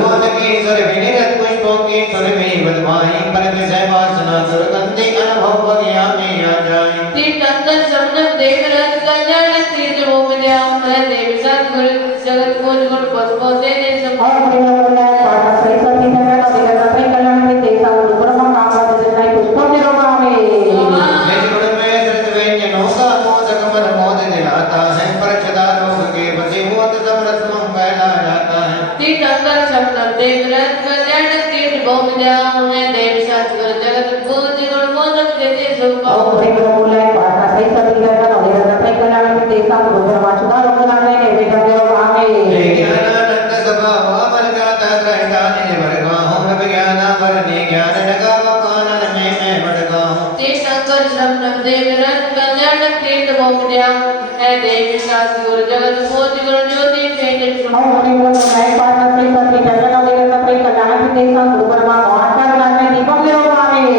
मोद की सुर विनिरत पुष्पों की सुर में बदमाई पर विषय वासना दुर्गंधि अनुभव बगिया में आ जाए तीर्थंकर शब्द देव रथ कल्याण देव भूमि दयाओ है देव शास्त्र गुरु जगत पूज गुण पुष्पों से देव सुखबा और भगवान पाठ सैकते चरण अभिरत सैकल्याण ते सांगो भगवान आकाश जनाई पुष्पों निरोगावे निज गुण में धृत व्यंजनों का मोदक मन मोद दिलाता है पर छदा रोग के बसी मोद सब रस्मों फैला जाता है तीर्थंकर शब्द देव रथ कल्याण देव भूमि दयाओ है देव शास्त्र गुरु जगत पूज गुण मोदक से देव सुखबा और भगवान पाठ सैकते चरण अभिरत सैकल्याण ते सांगो भगवान सुधा रोगनाने नैवेद्य निरोगावे ज्ञानानंद स्वभाव अमर गाता कहता निज वर्गा हूँ विज्ञान वरने ज्ञान लगा कानन में मैं भटका हूँ तीर्थंकर शब्द देव रथ कल्याण देव भूमि दयाओ है देव शास्त्र गुरु जगत पूज गुण ज्योति से देव और सुखबा भगवान पाठ सैकते चरण अभिरत सैकल्याण ते सांगो भगवान आकाश जनाई दीपक निरोगावे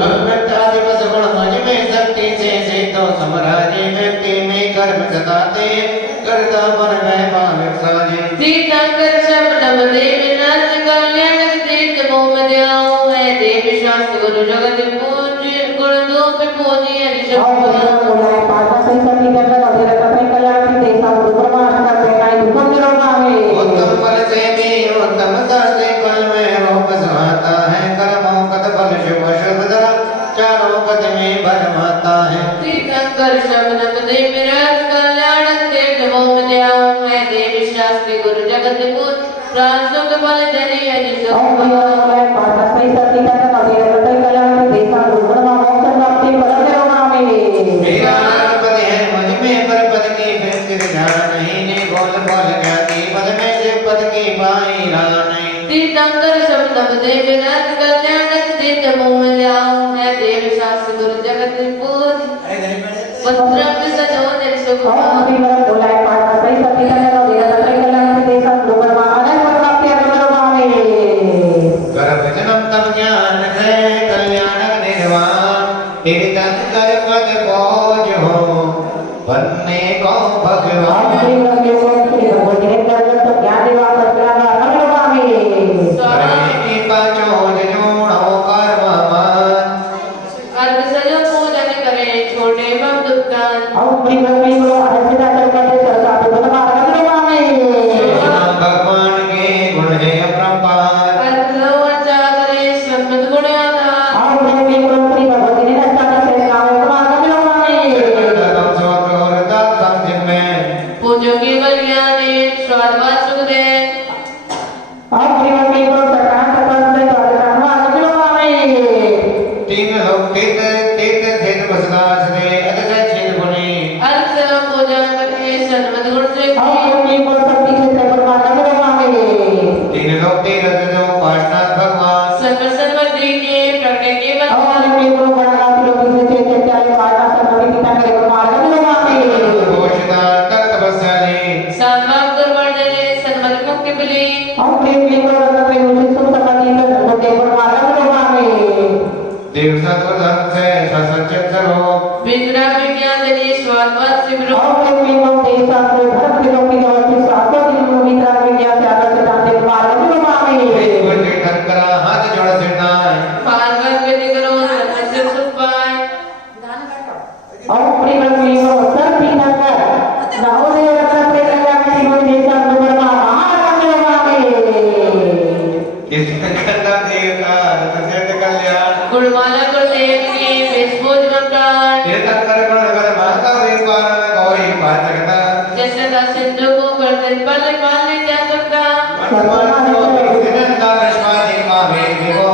संप्रता दिवस गुण मज में शक्ति से तो समराजे व्यक्ति में कर्म जताते करता पर मैं भाविक साजे तीर्थंकर शब्द देव रथ कल्याण देव भूमि दयाओ है देव शास्त्र गुरु जगत पूज गुण धूप पूजी हरि और सुखबा भगवान पाठ सैकते चरण अभिरत सैकल्याण ते सांगो भगवान आकाश जनाई दीपक निरोगावे उत्तम फल से भी उत्तमता से फल में वो बसवाता है कर्मों कत फल शुभ शुभ धरा चारों पद में भरमाता है तीर्थंकर शब्द देव रथ कल्याण देव भूमि दयाओ है देव शास्त्री गुरु जगत पूज प्राण सुख फल जनि हरि और सुखबा भगवान पाठ सैकते चरण अभिरत सैकल्याण ते सांगो भगवान मोक्ष प्राप्ति फल निरोगावे मेरा पद है मुझ में पर पद की फिर ध्यान नहीं ने बोल बोल ज्ञाति पद में से पद की पाई राह नहीं तीर्थंकर शब्द देव रथ कल्याण देव भूमि दयाओ है देव शास्त्र गुरु जगत पूज पुत्र सजो हरि और सुखबा भगवान पाठ सैकते चरण अभिरत सैकल्याण ते सांगो भगवान अनंत प्राप्ति निरोगावे गर्भ जन्म तब ज्ञान है कल्याण निर्वाण तीर्थंकर पद बोझ हो बनने को भगवान स्वाहा की रजो पार्षनाथ भगवान सर्वसर्वद्री के प्रकट के और भगवान के गुरु बड़ा लोग से चेचाले पाटा सर्वति पिता करे मार्ग में मांगे घोषिता तक तपस्याले सात्वाक दुर्वर्धने सन्मत मुक्ति बलि और प्रेम के गुरु रत्न प्रेम से सुख संपत्ति के धर्म के मार्ग में मांगे देव सत्व धर्म से ससचित सर्व विद्रा विज्ञान दली स्वात्मत सिमरो और प्रेम के गुरु देशा के धर्म के लोग की व्यवस्था स्वास्थ्य के गुरु मित्रा विज्ञान से आदर्श जानते मार्ग में मांगे ईश्वर के धन करा हाथ जोड़ सिरना पार्वत विधि करो सर्वस्य सुख पाए और प्रेम के गुरु सर पीना कर नवोदय रत्न प्रेम के गुरु देशा के महाराज में मांगे इस कंदा देव का रतन कल्याण गुणमाला गुरुदेव की विस्फोट मंत्राण तीर्थंकर गुण नगर माता वेपार में गौरी पाचकता जैसे का सिंधु को गर्दन पर मान ले क्या सकता वर्तमान को विनंदा रश्मादि मावे देवो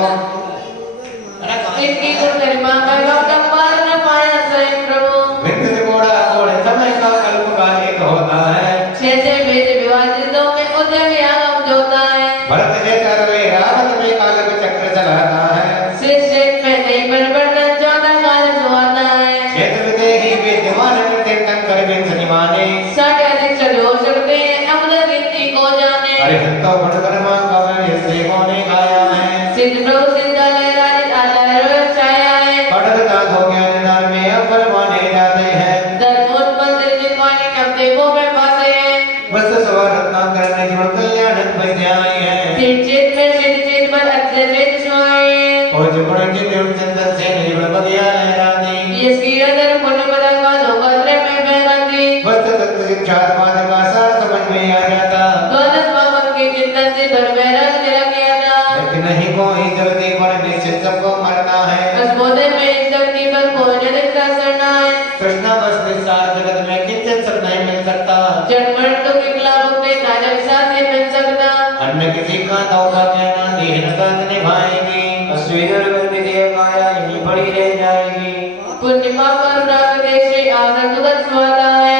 इनकी गुण गरिमा का गौतम पार न पाया स्वयं प्रभु विद्युत घोड़ा घोड़े समय का कल्प का एक होता है जैसे वेद विवादितों में उदय व्यागम होता है भरत जैसा रवे रावत में काल चक्र चलाता है श्रेष्ठ में नहीं परिवर्तन चौदह काल सुहाता है क्षेत्र विदेही विद्यमान तीर्थंकर बिन सनिमाने साढ़े अधिक सभी हो सकते हैं अमर गिनती को जाने अरे हंतो गुणकर्मा कवि सेवों ने गाया है सिद्ध प्रभु सिद्धालय राज आचार्य छाया है पढ़ता तो ज्ञान दान में अपर माने जाते हैं धर्मोत्पन्न जिनवानी कब देवों में पाते हैं वस्त सवार रत्नाकर ने जीवन कल्याण बजाई है चित में चित पर अक्षय चित सुहाए और जुगड़ के देव चंदन से जीवन बगिया लहरानी इसकी अदर पुण्य पदा का लोकत्र में बहती वस्त तत्व शिक्षा पाद का सार समझ में आ जाता द्वादश पावन के चिंतन से भर में रंग जला गया था लेकिन नहीं कोई जगती पर निश्चित सबको मरना है अस्मोदय में इस धरती पर कोई न दिखता सरना है कृष्णा बस निसार जगत में किंचित सब नहीं मिल सकता जन्मन तो किला भक्ति नाजक साथ ही मिल सकता अन्य किसी का तौका कहना दीन साथ निभाएगी अश्विन देव माया यहीं पड़ी रह जाएगी पुण्य पाप अनुराग देश आनंद दुखद स्वादा है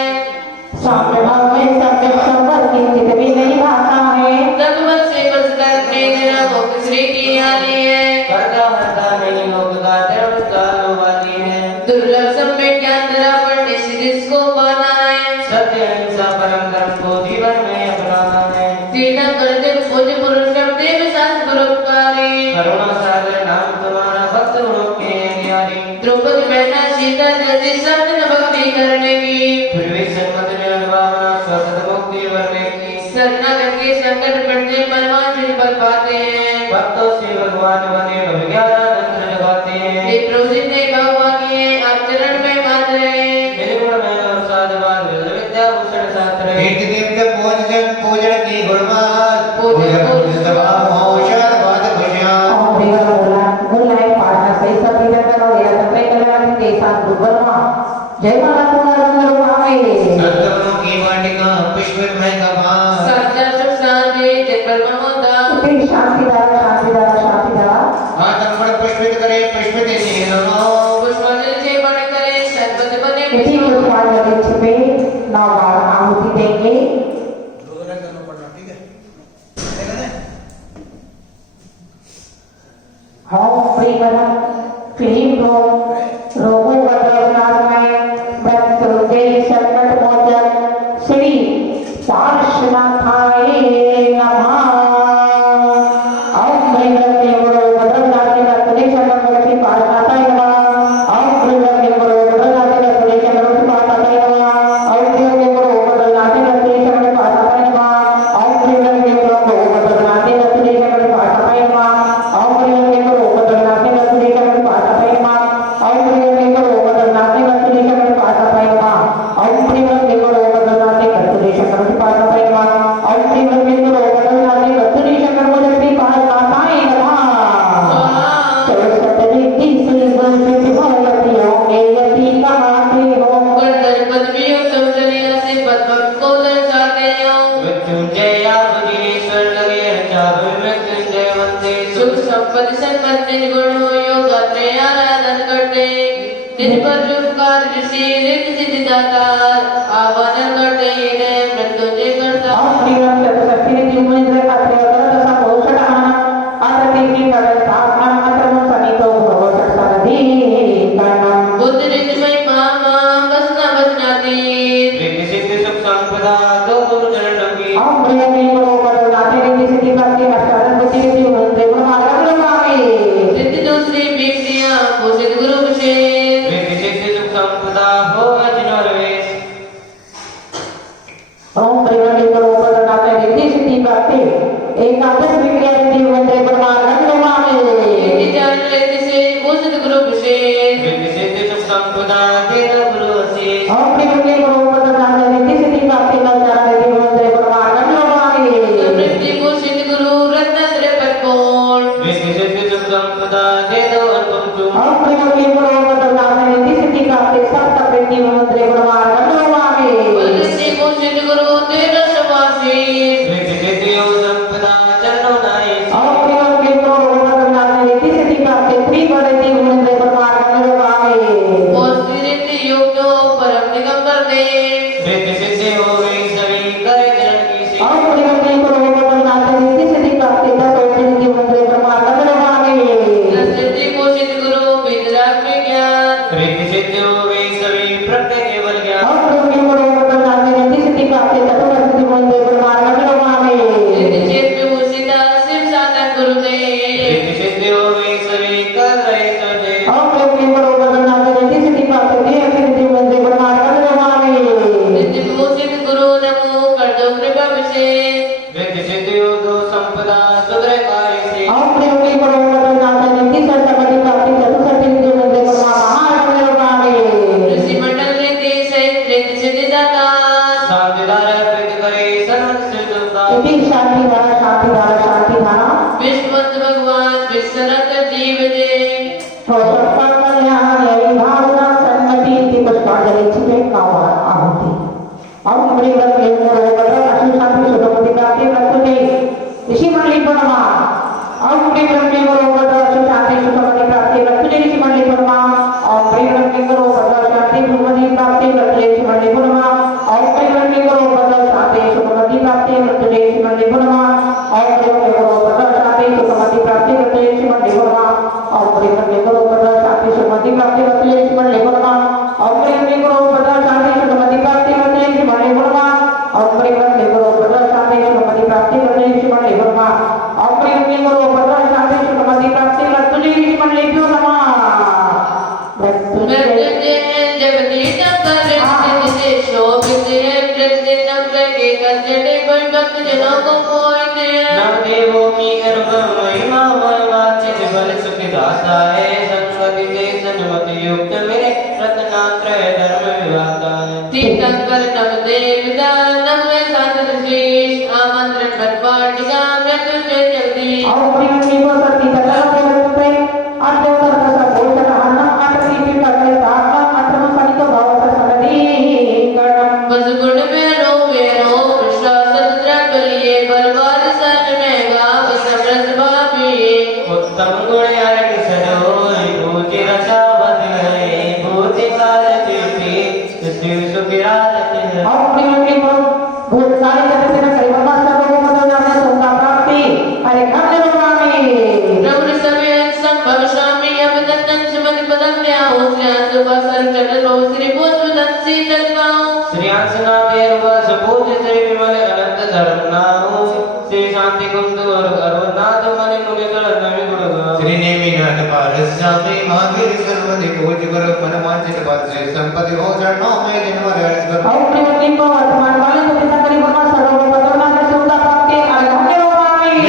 सामने में सबके संबर की चित भी नहीं भाता है तब मन से बस करने जरा मुख श्री की आनी है करता हरता मेरी लोक का धर्म कालो वाली है दुर्लभ समय ज्ञान धरा पर निश्चित इसको पाना है सत्य अहिंसा परम धर्म को जीवन में अपनाना है तीर्थ करते पूज्य पुरुष देव शास्त्र परोपकारी करुणा सागर नाम तुम्हारा भक्त गुणों के ज्ञानी द्रौपदी बहना सीता जैसी सब भक्ति करने की फिर भी संगत निर्भावना स्वतंत्र मुक्ति वरने की शरणागत के संकट पड़ते मनवांछित फल पाते हैं भक्तों से भगवान बने विज्ञानानंद जगाते हैं हे प्रभु ने भगवान की आप चरण में मान रहे निर्गुण में और साधवान विद्या भूषण शास्त्र कीर्ति दिव्य पूजन की गुणवान पूजन तमाम हो शादवाद खुशियां और देवर बोला गुलाई पाठा सही सब पीछे करो या तब कल्याण के साथ दुर्बलमा जय माता पुनर्जन्म भावे सत्तमों की वाटिका पुष्प में कमान सत्य सुख शांति जन्म होता इतनी शांति दारा हाथ अंबर पुष्पित करे पुष्पित नमो पुष्पांजलि से बन करे सर्वत बने इसी पुष्पांजलि छिपे 9 बार आहुति देंगे रोजाना करना पड़ना ठीक है चलेगा ना हम प्रियवरम क्लीन रोगों का दर्शनार्थ मृत्युंजय संकट मोचन श्री पार्श्वनाथाय नमः ओम प्रियवरम गुरु बद्रनाथ रत्ने शरण श्री पार्श्वनाथाय नमः ओम प्रियवरम गुरु बद्रनाथ रत्ने शरण श्री पार्श्वनाथाय नमः ओम प्रियवरम गुरु बद्रनाथ रत्ने शरण पार्श्वनाथाय नमः ओम प्रियवरम गुरु बद्रनाथ रत्ने शरण पार्श्वनाथाय नमः ओम प्रियवरम गुरु बद्रनाथ रत्ने शरण पार्श्वनाथाय नमः ओम प्रियवरम गुरु बद्रनाथ रत्ने शरण पार्श्वनाथाय नमः ओम प्रियवरम गुरु बद्रनाथ रत्ने शरण पार्श्वनाथाय नमः ओम प्रियवरम गुरु बद्रनाथ रत्ने शरण पार्श्वनाथाय नमः सरस्वती दी श्री गुरु भगवती होंगे यति कहाते हो गुणधर पदवियों तुम चलिया से पद्म को दर्शाते हो मृत्युंजय आपगीश्वर लगे चाव मृत्युंजय वंदे सुख संपत्ति संपत्ति गुण हो योग त्रय आराधन करते दिन पर जुटकार ऋषि ऋषि सिद्धि दाता आवाहन करते हैं मृत्युंजय करता और प्रियम चतुर्थी जीवन में अत्र दशा पोषण रिद्धि सिद्धि सुख संपदा दे दो अनुपम चूम ओम प्रिय के गुरु बदलनाथ रिद्धि सिद्धि प्राप्ति सप्त प्रीति मंत्र गुणवार गंधर्वामी रिद्धि भूषित गुरु तेरा समासी रिद्धि सिद्धि योग संपदा चरणों नाई ओम प्रिय के गुरु बदलनाथ रिद्धि सिद्धि प्राप्ति त्रिगुणिति मंत्र गुणवार गंधर्वामी और रिद्धि योग परम दिगंबर दे रिद्धि सिद्धि हो गई सभी करे जन की सी ओम प्रिय के गुरु बदलनाथ रिद्धि सिद्धि प्राप्ति दसों मंत्र गुणवार गंधर्वामी रिद्धि भूषित गुरु विद्राग विज्ञान रिद्धि सिद्धि हो गई सभी प्रत्येक केवल ज्ञान ओम प्रिय के गुरु बदलनाथ रिद्धि सिद्धि प्राप्ति दसों मंत्र गुणवार गंधर्वामी रिद्धि चित्त भूषित शिव साधन गुरु दे रिद्धि सिद्धि हो गई सभी कर रहे सदे ओम प्रिय के गुरु बदलनाथ रिद्धि सिद्धि प्राप्ति देह मंत्र गुणवार गंधर्वामी रिद्धि भूषित गुरु नमो कर दो कृपा विशेष रिद्धि सिद्धि हो दो संपदा सुधरे कार्य से ओम प्रिय के गुरु बदलनाथ रिद्धि सर्वमति प्राप्ति चतुर्थ मंत्र गुणवार महागंधर्वामी ऋषि मंडल रिद्धि सहित रिद्धि सिद्धि दाता शांतिदार अर्पित करे सर्व सिद्ध का इति शांति धारा विश्ववंत भगवान विश्वरत जीव जे सर्व कल्याण यही भावना सन्मति इति पुष्पांजलि छिपे कावा आहुति ओम प्रिय के गुरु बदलनाथ शांति सुखमति प्राप्ति प्रस्तुते ऋषि मंडली परमा ओम प्रिय के गुरु बदलनाथ शांति सुखमति प्राप्ति प्रस्तुते ऋषि मंडली परमा ओम प्रिय के गुरु बदलनाथ शांति सुखमति प्राप्ति प्रस्तुते ऋषि मंडली परमा ओम प्रिय के गुरु बदलनाथ शांति सुखमति प्राप्ति प्रस्तुते ऋषि मंडली परमा ओम प्रिय के गुरु बदलनाथ शांति सुखमति प्राप्ति प्रस्तुते ऋषि मंडली परमा ओम प्रिय के गुरु बदलनाथ शांति सुखमति प्राप्ति प्रस्तुते ऋषि मंडली परमा ओम प्रिय के गुरु बदलनाथ शांति सुखमति प्राप्ति प्रस्तुते ऋषि मंडली परमा ओम प्रिय के गुरु बदलनाथ शांति सुखमति प्राप्ति प्रस्तुते ऋषि मंडली परमा ओम प्रिय के गुरु बदलनाथ शांति सुखमति प्राप्ति प्रस्तुते ऋषि मंडली परमा मृत्युंजय जगदीश कर स्थिति शोभित है प्रतिदिन के कष्टे कोई भक्त जनों को मोहित है नव देवों की अनुगम महिमा वाचित बल सुख दाता है संगति से सन्मति युक्त मेरे रत्नात्रय धर्म विवाता है तीर्थंकर नव देवता नव शांत शीश आमंत्रण बटवाटिका मृत्युंजय जगदीश ओम प्रिय के गुरु सती सकल प्रवृत्ते अद्य सर्व भूषण अन्न अटकी पिटके ताका अत्रम सनिक भवत सनदी गणम बस गुण में रो विश्वास द्रबलिए बलवार सर में गाव समरस भापिए उत्तम गुण आरक सरोय भूति रसा बद है भूति काल तीर्थी शिव सुख राजत है ओम प्रिय के गुरु भूतकाल जगत से करिबा सर्व बदनाम सुख प्राप्ति अरे घन स्वामी प्रभु समय संभव स्वामी अभिनंदन सुमन बदल ल्याओ सुबह सर चलो श्री भूत दत्सी दलगाओ श्री आंसनादेव सपूज श्री विमल अनंत धर्म नाम श्री शांति कुंद और अरुणाथ मन मुनि गण नवि गुण गाओ श्री नेमिनाथ पारस स्वामी महावीर सर्वदि पूज गुरु मनमांचित पद से संपत्ति हो चरणों में जिनवर अर्ज करो ओम प्रिय के गुरु वर्तमान काल जगत से करिबा सर्व बदनाम सुख प्राप्ति अरे घन स्वामी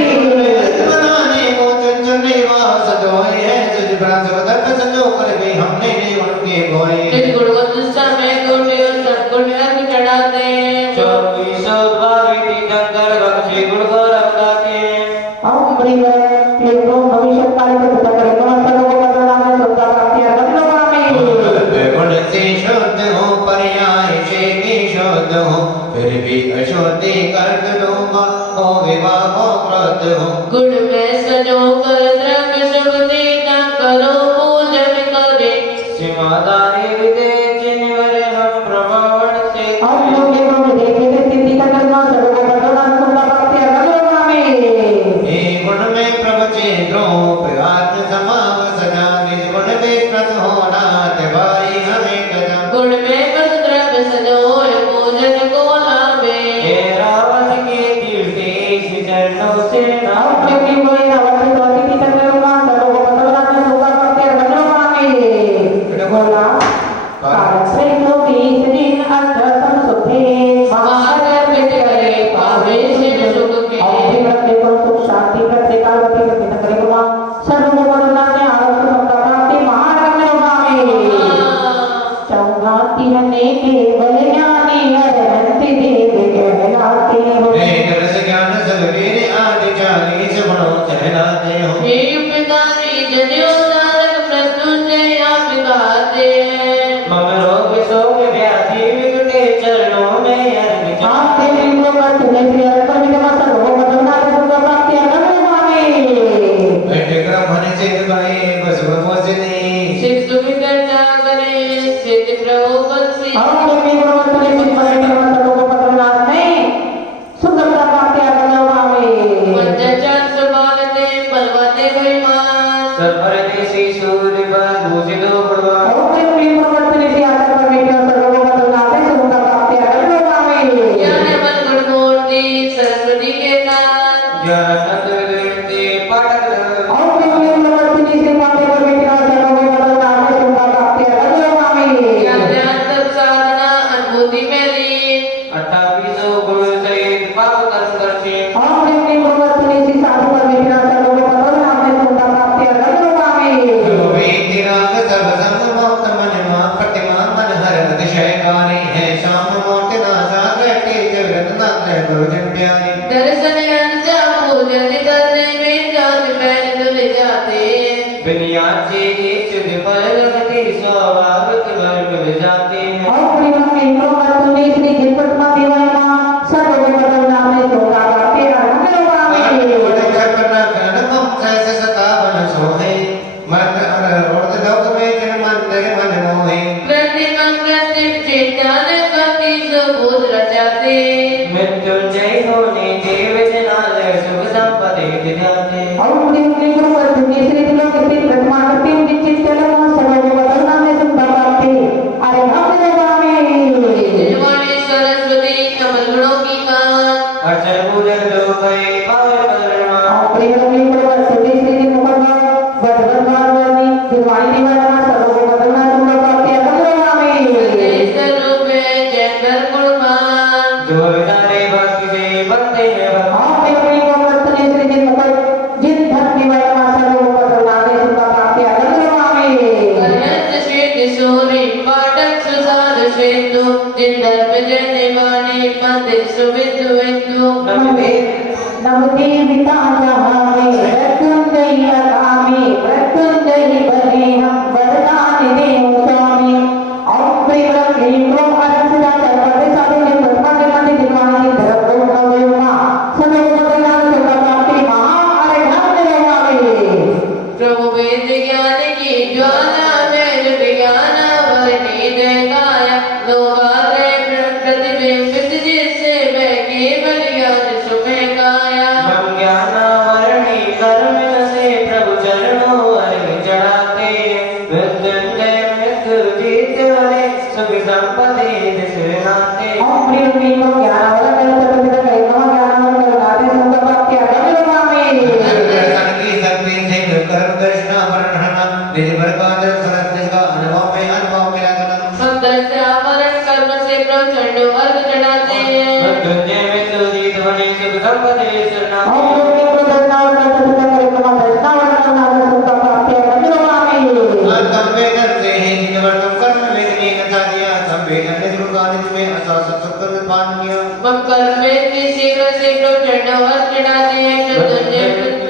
बनाने को चंचल निवास दोए है तुझ प्रांत बदल संजो कर भी हमने नहीं उनके भोए निज गुणवंत में गुण और सद्गुण रंग चढ़ाते चौबीसों भाविती दंतर बख्शे गुण गौरव गाते ओम प्रिय के गुरु भविष्य काल जगत से करिबा सर्व बदनाम सुख प्राप्ति अरे घन स्वामी गुण से शुद्ध हो पर्याय से भी शुद्ध हो फिर भी अशुद्धि कर दूंगा हो विवाह हो क्रोध हो गुण में सजो कर द्रव्य शुभति न करो पूजन करे सीमादारी विदे जिनवर हम प्रभावण से ओम लोके को देखे स्थिति का कर्म सर्व बदनाम सुख प्राप्ति अरे घन स्वामी हे गुण में प्रवचे द्रोप आत्म समाव सदा निज गुण में कृत होना भाई हमें कदा गुण में बस द्रव्य सजो पूजन को लावे हे रावण के तीर्थेश चरणों से ओम नाम प्रिय के गुरु रावण स्थिति का कर्म सर्व बदनाम सुख प्राप्ति अरे घन स्वामी बोला जन्योद्धारक मृत्युंजय आप गाते हैं। मम रोग शोक व्याधि विकटे चरणों में अर्पित। आपके बिंदु पर तुझे श्री अर्पण विधवा सर्वोपतनाथ सुख प्राप्ति अगम स्वामी। बैठे क्रम होने से गाए बस वमोचने। शिव सुखी करना करे सिद्ध प्रभु बंसी। आपके बिंदु पर तुझे श्री विधवा सर्वोपतनाथ ने सुख प्राप्ति अगम स्वामी। पंचचार सुभागते बलवाते भयमान। सर्वर देशी सूर्य पर भूषितो प्रभा। आपके बिंदु पर तुझे श्री आचार्य परमेश्वर सर्वोपतनाथ ने सुख प्राप्ति अगम स्वामी। ज्ञान बल गुण मूर्ति सरस्वती के नाथ। ज्ञानत कीर्ति पाठक। आपके बिंदु पर तुझे श्री पाठक परमेश्वर सर्वोपतनाथ ने सुख प्राप्ति अगम स्वामी। ज्ञान ध्यान तप साधना अनुभूति में लीन। 28 गुण सहित पाप कर्म करते। आपने अपने गुरुवत्तनी से साधु परमेश्वर सर्वोपतनाथ ने सुख प्राप्ति अगम स्वामी। वेद राग सर्व संग मोक्त मन मा प्रतिमा मन हर अतिशय कारी है शाम मोट नासा घटे जगत नात्र दुर्जन प्यारे। दर्शन अंजा पूजन करने में जात बैठ धुल जाते। बिनिया से चुग पर लगती स्वाभाविक वर्ग जाते हैं। आपने अपने गुरुवत्तनी श्री जितपत्मा देवाय मां सर्वोपतनाथ ने सुख प्राप्ति अगम स्वामी। ओढ़ छपना करण मम सहस सतावन सोहे मन अर्ध लोक में जन मंदिर मन मोहे। प्रतिमं प्रतिम चेतन गति सबूत रचाते। मृत्युंजय होने देव जनालय सुख संपत्ति दिलाते। आपने अपने गुरुवत्तनी श्री तिलोक स्थित प्रतिमा करते निश्चित चलो सर्वोपतनाथ ने सुख प्राप्ति अगम स्वामी। जिनवाणी सरस्वती कमल गुणों की खान। अर्चन पूजन जो भय पावन करुणा। आपने अपने गुरुवत्तनी श्री मुखर्मा वज्रध्वनि दिवाणी दिवाना सर्वोपतनाथ सुख प्राप्ति अगम स्वामी। स्वरूप जयकर गुणमान। जो विदारे भक्ति से बनते हैं भक्त। आपने अपने गुरुवत्तनी श्री जित धन दिवाना सर्वोपतनाथ ने सुख प्राप्ति अगम स्वामी। अनंत श्वेत सूरी पाठक सुसाद श्वेतु जिन धर्म जन वाणी मंदिर सुविदु विदु। नमते पिता जहां मृत्युंजय अगामी मृत्युंजय बने हम वरदान देव स्वामी। आपने अपने गुरुवत्तनी श्री साधु ने प्रतिमा निर्माण दिवानी धर्म को नवेमा सर्वोपतनाथ सुख प्राप्ति महा अरहत स्वामी। प्रभु वेद ज्ञान की ज्वाला वेद विज्ञान वर्णि देखाया। लोकाग्रह प्रतिबिंबित जिससे मैं केवल ज्ञान सुमें काया। ब्रह्म ज्ञान वर्णि कर्म से प्रभु चरणों अर्घ चढ़ाते। मृत्युंजय मृत्यु जीत वाले सुख संपत्ति दिसनाते। आपने अपने को ज्ञान वाला कर सकते हैं ज्ञान वाला करनाते सुख प्राप्ति अगम स्वामी। दर्शन की शक्ति से कर्म दर्शन वर्णना निज प्रकार सरस्वती का अनुभव में लगना। हम दर्शनावरण कर्म से प्रचंड वर्ग चढ़ाते हैं। मृत्युंजय मृत्यु जीत वाले सुख संपत्ति दिसनाते। आपने को दर्शनावरण कर सकते हैं दर्शनावरण करनाते सुख प्राप्ति अगम स्वामी। संवेदन से ही जिनवर्तम कर्म वेदनी नचा दिया संवेदन ने दुर्गानित में असा सत्संग में पान किया। हम कर्म में शीघ्र से प्रचंड वर्ग चढ़ाते हैं। मृत्युंजय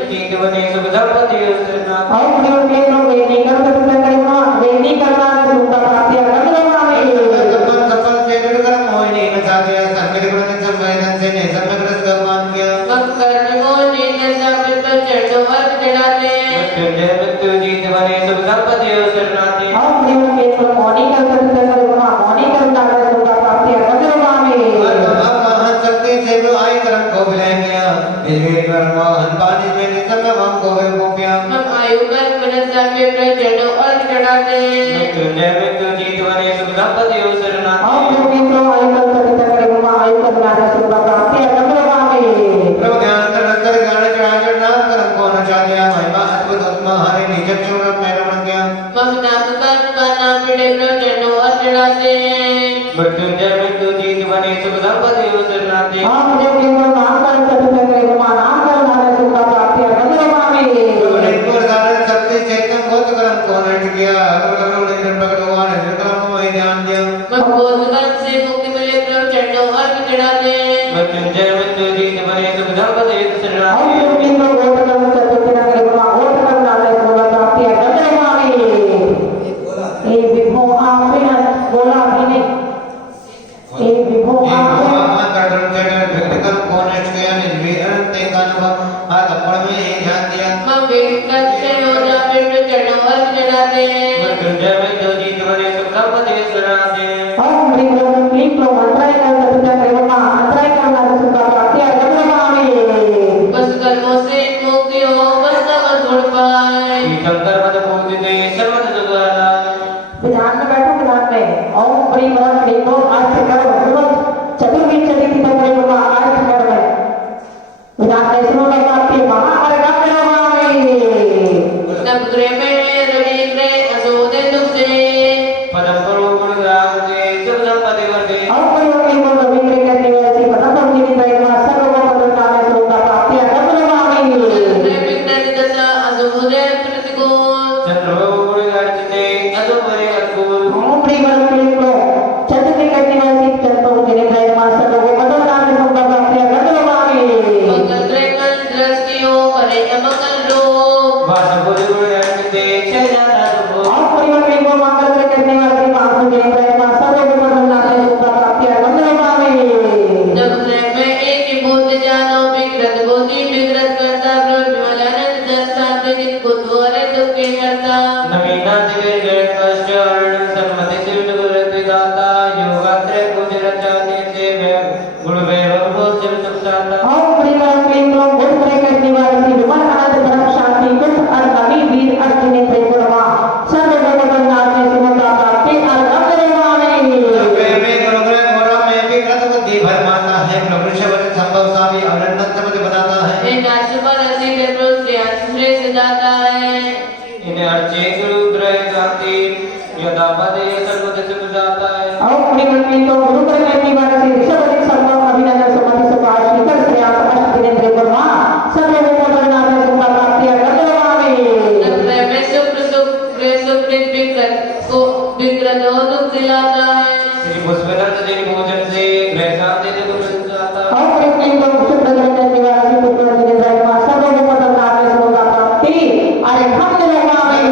जीत वाले सुख संपत्ति दिसनाते। आपने अपने को वेदी कर सकते हैं वेदी करना सुख प्राप्ति अगम स्वामी। सफल सफल चेतन कर्म होने नचा दिया संवेद गुण संवेदन से ने समग्र का पान किया। हम कर्म को निंदा से प्रचंड वर्ग चढ़ाते हैं। मृत्युंजय मृत्यु जीत वाले सुख संपत्ति दिसनाते। आपने अपने को मौनी कर सकते हैं मौनी करना सुख प्राप्ति अगम स्वामी। शक्ति से जो आय कर्म को विलय किया इसमें कर्म पानी में निसंग हम को वे गोपिया। हम आयु कर्म मनसा के प्रचंड वर्ग चढ़ाते हैं। मृत्युंजय मृत्यु जीत वाले सुख संपत्ति दिसनाते। आपने अपने को आयु कर सकते हैं आयु करना सुख प्राप्ति अगम स्वामी। प्रभु ज्ञान तरंतर ज्ञान चढ़ा नाम कर्म को नचा दिया महिमा अद्भुत आत्मा हरे निज चरण में रमण गया। हम नाम कर्म का नाम मिले प्रचंड वर्ग चढ़ाते हैं। मृत्युंजय मृत्यु जीत वाले सुख संपत्ति दिसनाते। आपने अपने को नाम कर सकते हैं नाम करना सुख प्राप्ति अगम स्वामी। प्रभु ने ईश्वर सारे शक्ति चेतन गोत कर्म को नष्ट किया अगर ने प्रकट हुआ ने कर्म में ध्यान दिया। हम बोध कर्म से मुक्ति मिले प्रचंड वर्ग चढ़ाते हैं। मृत्युंजय मृत्यु जीत वाले सुख संपत्ति दिसनाते। आपने अपने को गोत्र कर सकते हैं गोत्र करना सुख प्राप्ति कच्चे योजा पिंड चढ़ो अर्घ चढ़ाते हैं मृत्युंजय में जो जीत बने सुखपति सुनाते हैं ओम ह्रीं क्लीं क्लीं क्लों अंतराय कल्पतुजा देवमा अंतराय कल्पना सुखा प्राप्ति अर्घमामि बस कर्मों से मुक्ति हो बस नमः गुण पाए शंकर पद पूजिते सर्वत सुखाला ध्यान में बैठो ध्यान में ओम ह्रीं क्लीं क्लों अर्थ करो चतुर्विंशति तक देवमा अर्थ करो ध्यान में सुनो प्राप्ति महाअर्घमामि नवग्रह में रवि ग्रह असोदे दुख से पदम करो गुण ग्रामते सुख संपत्ति वर्धे ओम ह्रीं क्लीं क्लों विग्रह करने वाली पदम संजीवित देवमा सर्व पद नाम सुखा प्राप्ति अर्घमामि नवग्रह विघ्न दशा असोदे प्रतिकूल चंद्रो गुण गार्जिते अदुपरे अद्भुत ओम ह्रीं क्लीं क्लों चतुर्विंशति करने वाली चतुर्भुज जिन्हें देवमा सर्व पद नाम सुखा प्राप्ति अर्घमामि मंगल ग्रह कल दृष्टि हो करे अमंगल रोग वासुदेव गुण गार्जिते क्षय जाता दुख और परिवर्तन को मंगल से करने वाले महात्मा के प्रयत्न सर्व को नाम सुखा प्राप्ति अर्घमामि नवग्रह में एक ही बुद्ध जानो विकृत बुद्धि विकृत करता प्रज्वलन दर्शन विदित बुद्धवरे दुख के करता नवीना दिव्य जय कष्ट अर्ण सन्मति शिव गुरु दाता योगात्रे कुछ रचाने से गुण वैभव को शिव सुख साता और परिवर्तन के लोग बुद्ध से करने वाले विमान आनंद धर्म शांति कुछ अर्घमी वीर अर्जुन ने त्रिपुरमा सर्व को नाम सुखा प्राप्ति अर्घमामि वे में गुरुग्रह मोरा में भी कृत बुद्धि भर मानता है प्रभु शब्द संभव सावी अनंत समझ बनाता है एक आशुपर असी देव श्री श्रेष्ठ दाता है इन्हें अर्चे गुरु ग्रह शांति यदा पदे सर्वद सुख जाता है और परिवर्तन को गुरु पर करने वाले से ऋषभ संभव अभिनंदन समाधि सुभाष शिखर श्रेयांस अष्टदिन त्रिपुरमा सर्व को नाम सुखा प्राप्ति अर्घमामि नवग्रह में शुक्र सुकृत विकृत को विकृत हो दुख दिलाता है श्री पुष्पदत्त जी भोजन से ग्रह शांति से गुरु सुख जाता है और परिवर्तन को शुभ करने निवासी पुत्र जिन्हें देवमा सर्व को नाम सुखा प्राप्ति अर्घमामि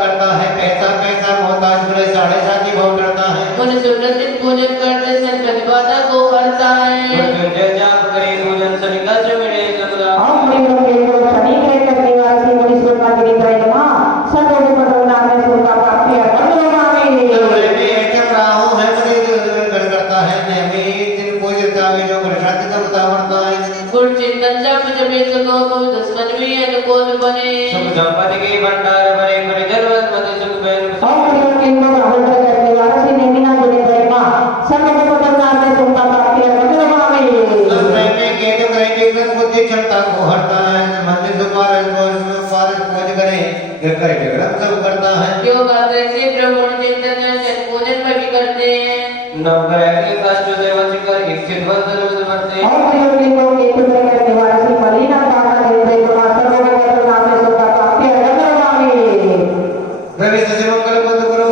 करता है पैसा पैसा मोहताज बुरे साढ़े साथी बहुत डरता है उन सुप्रतित पूजन करते सन प्रतिबाधा को हरता है मृत्युंजय जाप करे भोजन सनिकर्ष मिले सबदा और परिवर्तन को शनि ग्रह करने वासी मुनीश्वर का जिन्हें देवमा सर्व को नाम सुखा प्राप्ति अर्घमामि राहु है करता है नियमित दिन कोई जावे जो प्रसाद समता वर्ता है गुड़ चिंतन जप जपे सको को दुश्मन भी अनुकूल बने सुख संपत्ति के भंडार भरे भरे जरूरत मत सुख बैल और परिवर्तन को राहुल करने वाला से नेमिना जिन्हें देवमा सर्व को नाम सुखा प्राप्ति अर्घमामि में केतु ग्रह की बुद्धि क्षमता को हरता है मंदिर द्वार पूज करे घर करे जगड़म सब करता है योग आदर से प्रभु चिंतन दर्शन पूजन में भी करते हैं नवग्रह के कष्ट से बचकर इच्छित बंधन में मरते और परिवर्तन को केतु ग्रह करने वाला से मलिना दाता जिन्हें देवमा सर्व को नाम सुखा प्राप्ति अर्घमामि रवि सजि मंगल बंद करो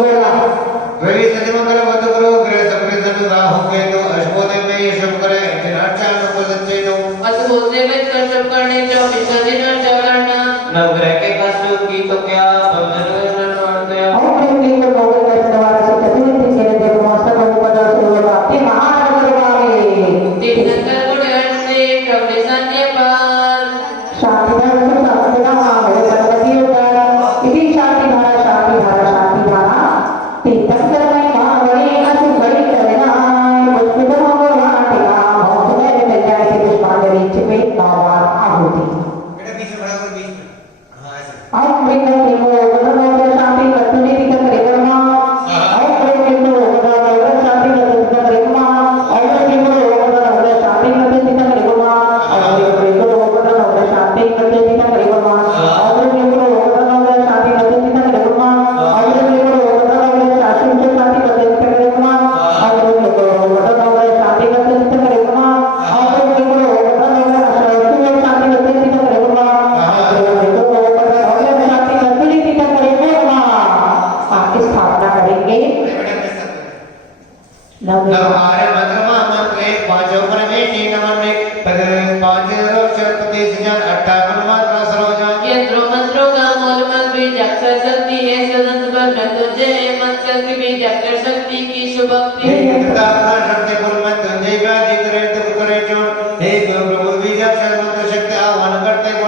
रवि सजि मंगल बंद करो ग्रह सप्रेत राहु केतु अष्टोदय में ये शुभ करे दिनाचार को सच्चे दो अद्भुत से मिलकर सब करने 24 दिन अर्चा करना नवग्रह के कष्ट की तो क्या बंधन मानते हैं और परिवर्तन को गौर करने वाला से चतुर्थी से देवमा सर्व को प्राप्ति महाअर्घमामि तीर्थंकर गुण से प्रभु संजय पार शांति धारा शांति गणपति ऊपर इति शांति धारा तीर्थंकर में महागणी असुभरी करना पुष्पितम वाटिका भक्त में मिल जाए कि पुष्पांजलि छिपे नावार आहुति बेटा बीच में खड़ा हो बीच में हाँ ऐसे और मृत्यु की वो गणना शांति कत्तुनी तीर्थ करेगा और मृत्यु की वो गणना शांति कत्तुनी करेगा और मृत्यु की वो गणना शांति कत्तुनी करेगा और मृत्यु की वो गणना शांति कत्तुनी करेगा और मृत्यु की वो गणना शांति कत्तुनी करेगा और मृत्यु की वो गणना शांति कत्तुनी करेगा और मृत्यु की वो गणना शांति कत्तुनी करेगा और मृत्यु की वो गणना शांति कत्तुनी करेगा स्थापना करेंगे नवहार मधुरमा मंत्र पांचों परमेशी नमन पांच अक्षर 25,058 मात्रा सरोजा यंत्रो मंत्रों का मूल मंत्र भी अक्षर शक्ति है सदन पर तुझे मंत्र की भी अक्षर शक्ति की शुभ हे यंत्रा शक्ति पुर मंत्र देव्या जी करे तो करे जो हे प्रभु बीजा मंत्र शक्ति आह्वान करते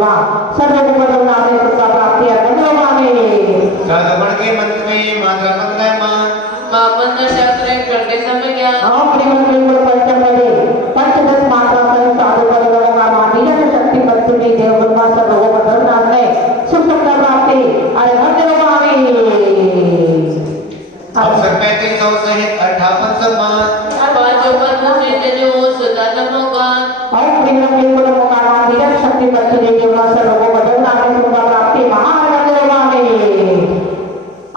देवगुणा सर्वगुण नामे सुख प्राप्ति अग्रवामे साधुगुण के मंत्र में मात्रा पंद्रह मां मंत्र शास्त्र करते समय ज्ञान पंचदश मात्रा सहित साधुगुण गणों बीज शक्ति पत्नी देवगुणा सर्वगुण नामे सुख प्राप्ति अग्रवामे अवसर 3500 सहित 58 सम्मान पांचों पद से जो सुदानम होगा और बिल्कुल मुकाना धीरज शक्ति पत्नी देवगुणा सर्वगुण नामे सुख प्राप्ति महाअग्रवामे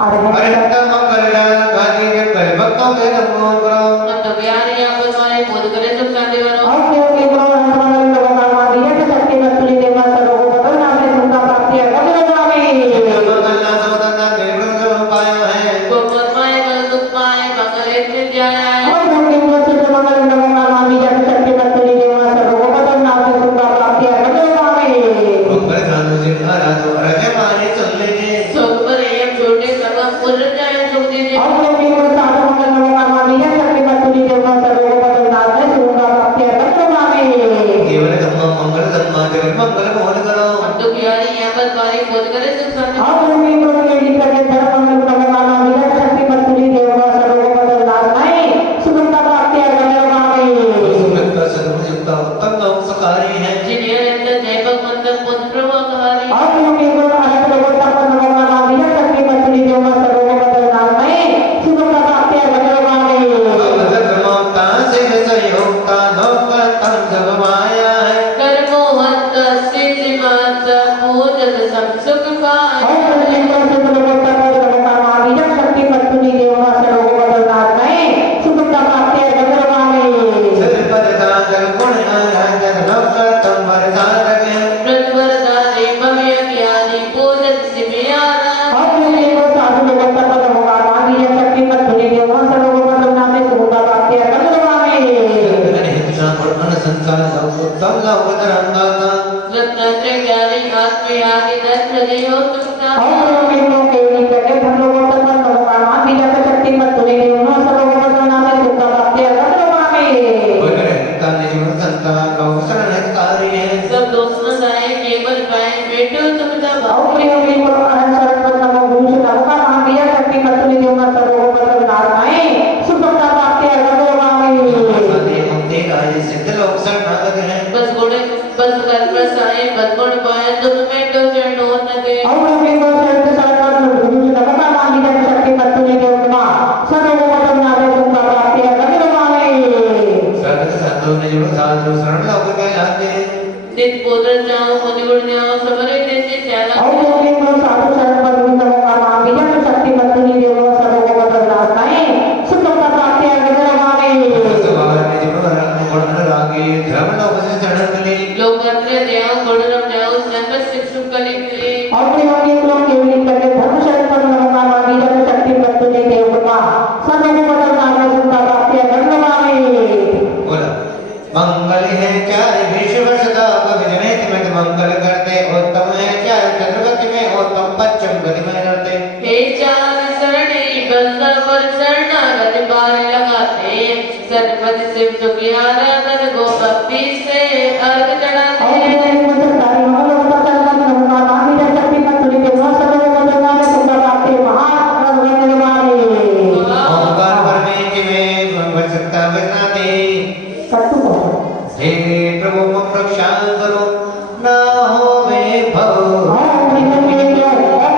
अरिहंत मंगल गादी के पहले भक्तों के नमो करो तो ज्ञान या हमारे बोध करे सुख शांति बनो और केवल हनुमान लोगों धीरज शक्ति पत्नी देवगुणा सर्वगुण नामे सुख प्राप्ति अग्रवामे मंगल सवदना निर्गुण जो पाया है को परमाय बल दुख पाए मंगल एक से जाए और मंगल लोगों धीरज शक्ति पत्नी देवगुणा सर्वगुण नामे सुख प्राप्ति अग्रवामे मंगल साधु जी आराधो रज माने चल ले सुख पर ये छोटे सब पूर्ण जाए सुख दीजिए और केवल साधु मंगल लोगों धीरज शक्ति पत्नी देवगुणा सर्वगुण नामे सुख प्राप्ति अग्रवामे केवल धम्म मंगल धम्म जगत मंगल बोल करो तो ज्ञान या परमाय बोध करे सुख शांति और केवल केली करके धर्म मंगल लोगों धीरज शक्ति पत्नी देवगुणा सर्वगुण नामे सुख प्राप्ति अग्रवामे सुमित का सदमुक्त उत्तम लोक सकारी है जिन्हें अंदर देवक मंत्र पुत्र वकारी और केवल अनंत लोगों तक लोगों धीरज शक्ति पत्नी देवगुणा सर्वगुण नामे सुख प्राप्ति अग्रवामे धर्मता से सहयोगता लोक तम जग माया है कर्मोहत सिद्धि माता पूजत सब सुख पाए और केवल से लोगों तक लोगों धीरज शक्ति पत्नी देवगुणा सर्वगुण नामे सुख प्राप्ति अग्रवामे सिर पर दान गुण आराधन लोक तम वरदान है प्रतवरदारी भव्य ज्ञानी पूजत सिमियारा और केवल साधु लोगों तक लोगों धीरज शक्ति पत्नी देवगुणा सर्वगुण नामे सुख प्राप्ति अग्रवामे संसार उत्तम लोक तरंगा रत्नत्र ज्ञानी आत्मयादि धर्म देहो तुमका और केवल केवल करके हम लोगों तक लोगों धीरज शक्ति पत्नी देवगुणा सर्वगुण नामे सुख प्राप्ति अग्रवामे सब दोस्त साए केवल पाए बेटो तुम जब और केवल अनंत सर्वगुण नमो भूष नमका धीरज शक्ति पत्नी देवगुणा सर्वगुण नामे सुख प्राप्ति अग्रवामे सिद्ध लोक शरणागत है बस कर प्रसाए बदगुण पाए तुम में तो चढ़ो न दे और केवल सर्व सर्वगुण भूष नमका धीरज शक्ति पत्नी देवगुणा सर्वगुण नामे सुख प्राप्ति अग्रवामे सत साधु ने जो साधु शरण लोक कहलाते नित पुत्र जाओ मुनि गुण जाओ सबरे देश चला और केवल साधु शरण नमका धीरज शक्ति पत्नी देवगुणा सर्वगुण नामे सुख प्राप्ति अग्रवामे धर्म लोक से शरण मिले लोकत्र जाओ गुण रम जाओ सर्व शिक्षु कलिकले और केवल करके धर्म शरण नमका धीरज शक्ति पत्नी देवगुणा सर्वगुण नामे सुख प्राप्ति अग्रवामे बोला मंगल है चार विश्व सदा विजनित में मंगल करते उत्तम है चार चतुर्गति में उत्तम पंचम गति में रहते हे चार सरणी बंदा पर शरणागत पार लगाते सतपति शिव सुखी आराधन गो भक्ति से अर्घ और चढ़ाते केवल सरकारी मंगल नमका धीरज शक्ति पत्नी देवगुणा सर्वगुण नामे सुख प्राप्ति महाअग्रवामे ओंकार परमेश्वर में भगवत सत्ता बसनाते कट्टु हे प्रभु मुख रक्षा करो ना हो में भव और केवल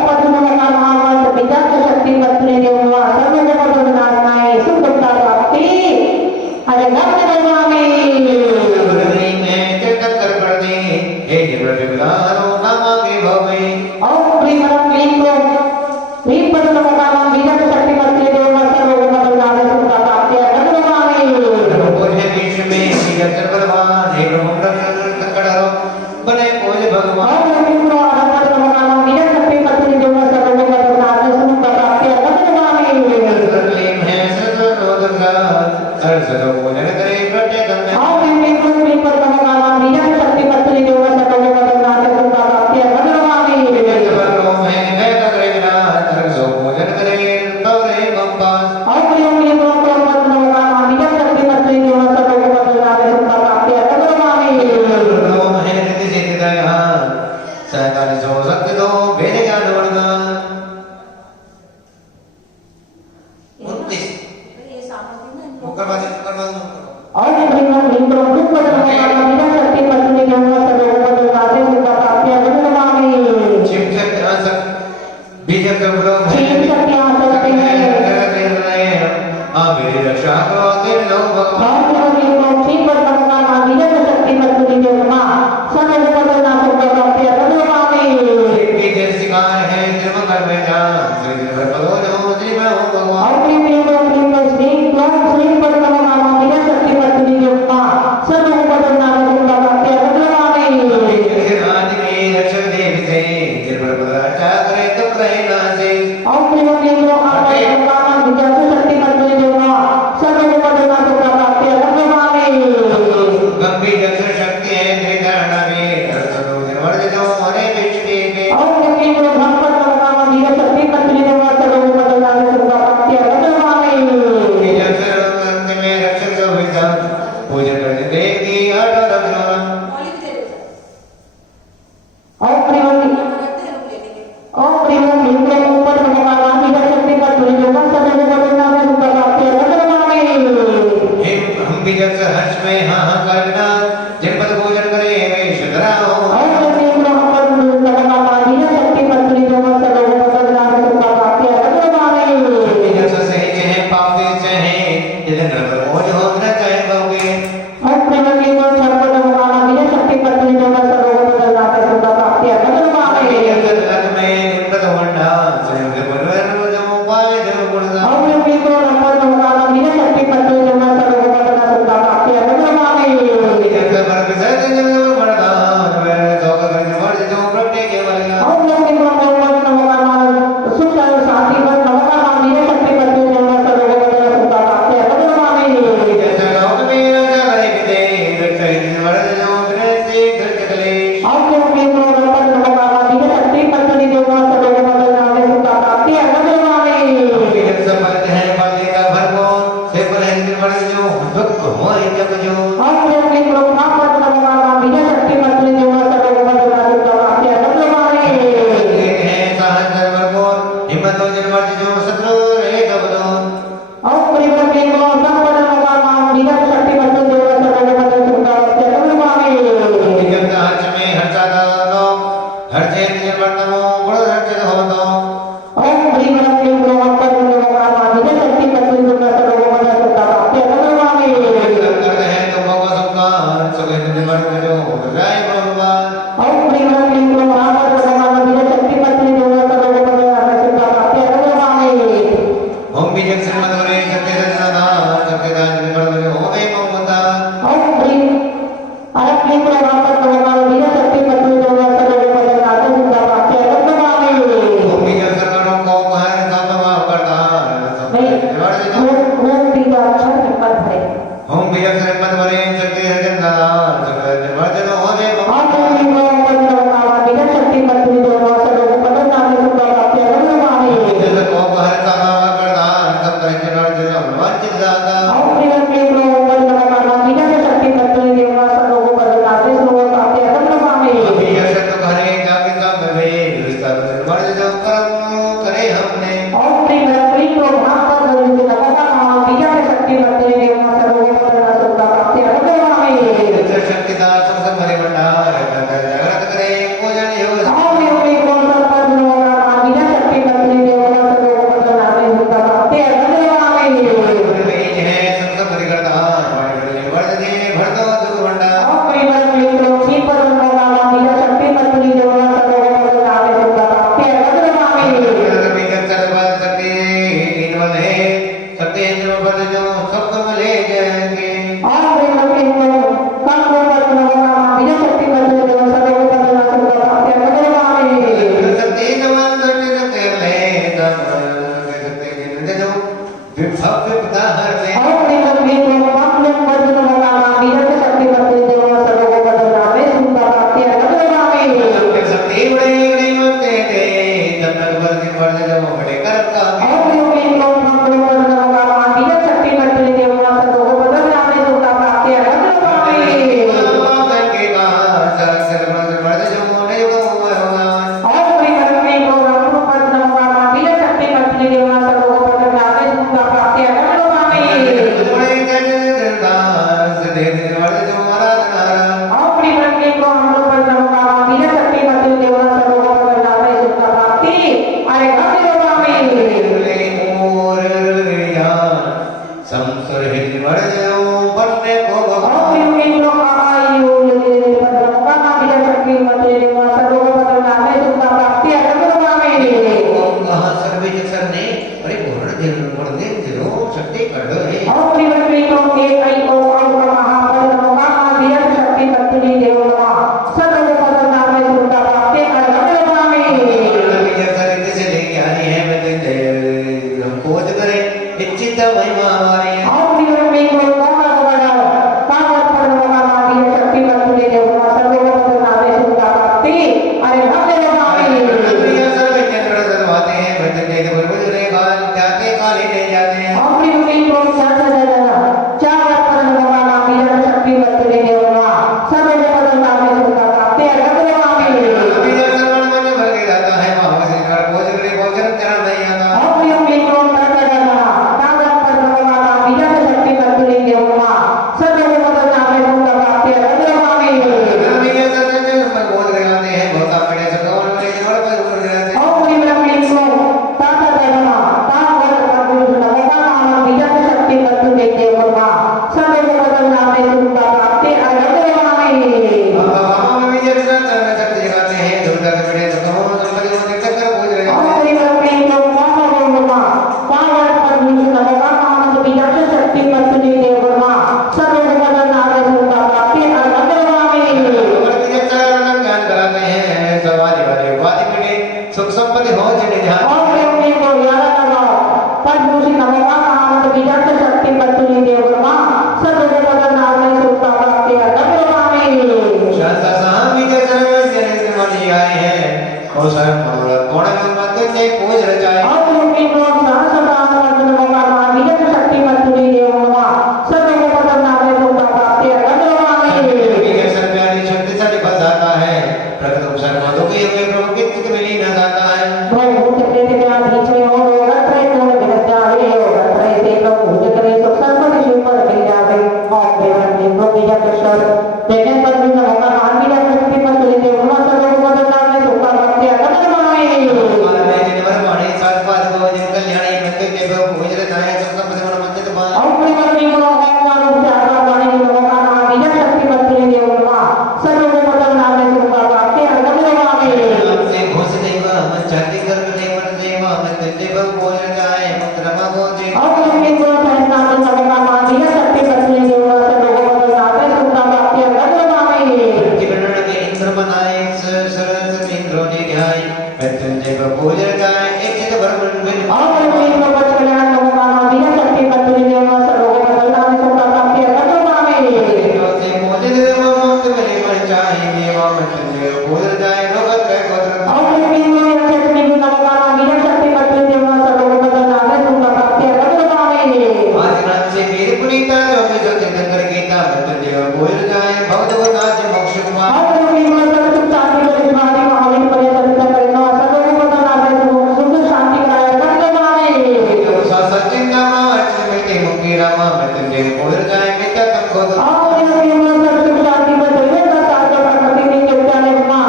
पद नमका महामंत्र विद्या शक्ति पत्नी देवगुणा सर्वगुण नामे सुख प्राप्ति अग्रवामे 47 शक्ति दो वेद ज्ञान वर्ग 29 मुकर बाद और प्रेम लिंग रूप बदलना बिना शक्ति पत्नी जन्म सर्व बदलते हुए प्राप्ति अग्रगामी शिव शक्ति आसक बीज कब्रो शिव शक्ति आसक मेरी रक्षा करो तेरे लोग भगवान और लिंग ठीक बदलना बिना शक्ति पत्नी जन्म सर्व बदलना हुए प्राप्ति अग्रगामी बीज शिकार है जन्म कर में जान श्री देव पदो जो श्री मैं हूँ भगवान और प्रेम लिंग श्री क्लम श्री बदलना बिना शक्ति पत्नी जन्म सर्व बदलना हुए प्राप्ति अग्रगामी राज की रक्षक देव से जिन पर पदराचा करे तो रहे ना से और प्रेम लिंग आपका बिना शक्ति पत्नी जन्म सर्व बदलना हुए प्राप्ति अग्रगामी गंभीर जक्षु शक्ति है त्रिधारणा में दर्शनो निर्मल जो हरे विष्णु के और क्योंकि वो भगवत भगवान बिना शक्ति पत्नी जन्म सर्व बदलना हुए प्राप्ति अग्रगामी जक्षु अंत में रक्षक जो विधा पूजन करने देव की आठ रक्षोरा और प्रेम लिंग ऊपर भगवान बिना शक्ति पत्नी जन्म सर्व बदलना हुए प्राप्ति अग्रगामी हम भी जक्ष हर्ष में हाँ हाँ करना जनपद पूजन करे वे शतरा हो और क्योंकि भगवान बिना शक्ति पत्नी जन्म सर्व बदलना हुए प्राप्ति अग्रगामी जक्ष सही चाहे पाप भी चाहे यदि नरक मोज हो न चाहे बहुगे और प्रेम लिंग सर्व भगवान बिना शक्ति पत्नी जन्म सर्व बदलना हुए प्राप्ति अग्रगामी जगत में जनपद होना स्वयं के परिवार जो उपाय जो गुणगा और क्योंकि भगवान बिना शक्ति पत्नी जन्म सर्व बदलना हुए प्राप्ति अग्रगामी जगत पर विसर्जन जो वरदान वे तो कर वर्ज जो प्रटे के वाला और क्योंकि भगवान सुख शांति पर भगवान बिना शक्ति पत्नी जन्म सर्व बदलना हुए प्राप्ति अग्रगामी जैसे लोक में राजा करे विदे रक्षे वर्ज जो दृष्टि घर चले और क्योंकि भगवान बिना शक्ति पत्नी जन्म सर्व बदलना हुए प्राप्ति अग्रगामी जब समर्थ है पाली का भरको से पर है निर्मल जो दुख होए जब जो और क्योंकि भगवान बिना शक्ति पत्नी जन्म सर्व बदलना हुए प्राप्ति अग्रगामी है सहज भरको हिम्मत हो निर्मल जो शत्रु रहे तब दो और प्रेम के भगवान बिना शक्ति पत्नी जन्म सर्व बदलना हुए प्राप्ति अग्रगामी जब हर्ष में हर्षा दो हर्षे निर्मल नमो गुण हर्षित हो दो और प्रेम के भगवान बिना शक्ति पत्नी जन्म सर्व बदलना हुए प्राप्ति अग्रगामी करते हैं तुम को सबका सुख निर्मल जो राय भगवान और प्रेम के भगवान बिना शक्ति पत्नी जन्म सर्व बदलना हुए प्राप्ति अग्रगामी ओम बीजक श्रीमद वरे सत्य रचना सत्यदान निर्मल जो होवे मोमता और प्रेम भगवान बिना शक्ति पत्नी जन्म सर्व बदलना हुए प्राप्ति अग्रगामी ओम बीजक सकलों को कहर संभव करता निर्मल जो ओम बीजा अक्षर हिम्मत है ओम बीजक श्रीमद वरे सत्य रचना सत्य निर्मल जो होवे और भगवान बिना शक्ति पत्नी जन्म सर्व बदलना हुए प्राप्ति अग्रगामी जल को कहर संभव करता सब तरह के निर्मल जो वंचित दाता और प्रेम के भगवान बिना शक्ति पत्नी जन्म सर्व बदलना हुए प्राप्ति अग्रगामी बीजक शब्द कहरे जाके सब में विस्तार निर्मल जो कर्म करे हमने और प्रेम को भाग पर भगवान बिना शक्ति पत्नी जन्म सर्व बदलना हुए प्राप्ति अग्रगामी शक्ति दास सब भरे भंडार जगत करे पूजन योग और प्रेम को भगवान बिना शक्ति पत्नी जन्म सर्व बदलना हुए प्राप्ति अग्रगामी बीज है सब भरे करतार वर्ध दे भर दो दुख भंडार और प्रेम को ठीक पर भगवान बिना शक्ति पत्नी जन्म सर्व बदलना हुए प्राप्ति अग्रगामी नित्य महिमा हमारी है और जीवन में कोई मौका होगा पावर पर होगा माटी शक्ति पर तुझे जो सर्व को नामे सुनता प्राप्ति अरे हम देव स्वामी प्रिय सर्व चंद्र सर्वाते हैं बंधन के बुलबुल रे काल जाते काले ले जाते हैं और जीवन में कोई साथ जाना चावर पर होगा माटी शक्ति पर तुझे जो सर्व को नामे सुनता प्राप्ति अरे हम देव स्वामी प्रिय सर्वण में भर के जाता है वहां से कर भोजन रे भोजन चरण नहीं आता और जीवन में कोई साथ जाना चावर पर होगा माटी शक्ति पर तुझे जो सर्व को नामे सुनता प्राप्ति अरे हम देव स्वामी प्रिय सर्व में पर बोल गए आते हैं बहुत अपने सगोल में जोड़ पर बोल गए आते हैं और जीवन में कोई ताता जाना तावर पर होगा माटी शक्ति पर तुझे जो सर्व को नामे सुनता प्राप्ति अरे हम देव स्वामी बाबा में विजय सर्व शक्ति जगाते हैं दुर्गा के बड़े सगोल संपत्ति को निकट कर पूज रहे हैं और जीवन में जो होगा पावर पर होगा मानव विजय शक्ति पर तुझे देवमा सर्व को नामे सुनता प्राप्ति अरे हम देव स्वामी और विजय चरण ज्ञान कराते हैं सवारी वाले वादी पीढ़ी सुख संपत्ति हो जड़े जहां और जीवन में को याद लगाओ पर होगा मानव विजय शक्ति पर तुझे देवमा सर्व को नामे सुनता प्राप्ति अरे हम देव स्वामी शास्त्र साहब विजय चरण से निर्माणी आए हैं और सर कोण में मत के पूज रचाए और जीवन में को होगा विजय शक्ति पर तुझे देवमा सर्व को नामे सुनता प्राप्ति अरे हम देव स्वामी विजय सर प्यारी शक्तिशाली बन जाता है प्रगत उपसर मधु के हुए प्रभु के चित्त में लीन हो जाता है भूत प्रेत ज्ञान पीछे हो रत्रे कोण विगत जावे रत्रे से प्रभु जगरे सुख संपत्ति शिव पर मिल जावे और देवन में को विजय कृष्ण देने पर भी होगा मान विजय शक्ति पर तुझे देवमा सर्व को नामे सुनता प्राप्ति अरे हम देव स्वामी और मैं जनवर वाणी सात पाद को जिन कल्याणी मंदिर के प्रभु पूज रचाए सुख संपत्ति गुण मंदिर बा और परिवार में को होगा रूप से आत्मा वाणी होगा विजय शक्ति पर तुझे देवमा सर्व को नामे सुनता प्राप्ति अरे हम देव स्वामी से घोष देवा मन चाहती कर देवन देवा मन देव पूज रचाए मंत्रमा बोझे और जीवन को फैसला में होगा विजय शक्ति पर तुझे देवमा सर्व को नामे सुनता प्राप्ति अरे हम देव स्वामी जीवन के इंद्र बनाए सरस इंद्रो ने ध्याय मृत्युंजय पूज रचाए एक चित भर मन और जीवन को बच कल्याण होगा विजय शक्ति पर तुझे देवमा सर्व को नामे सुनता प्राप्ति अरे हम देव स्वामी से पूज देवा मुक्त मिले मन चाहे देवा मृत्युंजय पूज रचाए लोक त्रय गोत्र और जीवन को चेतनी गुण होगा विजय शक्ति पर तुझे देवमा सर्व को नामे सुनता प्राप्ति अरे हम देव स्वामी आदिनाथ से वीर पुनीता जो जो चंद्र गीता मृत्युंजय पूज रचाए भक्त को नाच मोक्ष कुमार और जीवन को सुख शांति को विश्वासी महावीर परिचरित करना सर्व को नामे सुख शांति कराए हम देव स्वामी जो सचिंता अर्चन मिलते मुक्ति रामा मृत्युंजय पूज रचाए मित्य तम को और जीवन को सुख शांति को देवे का साथ प्रकृति में चुपचाप लेना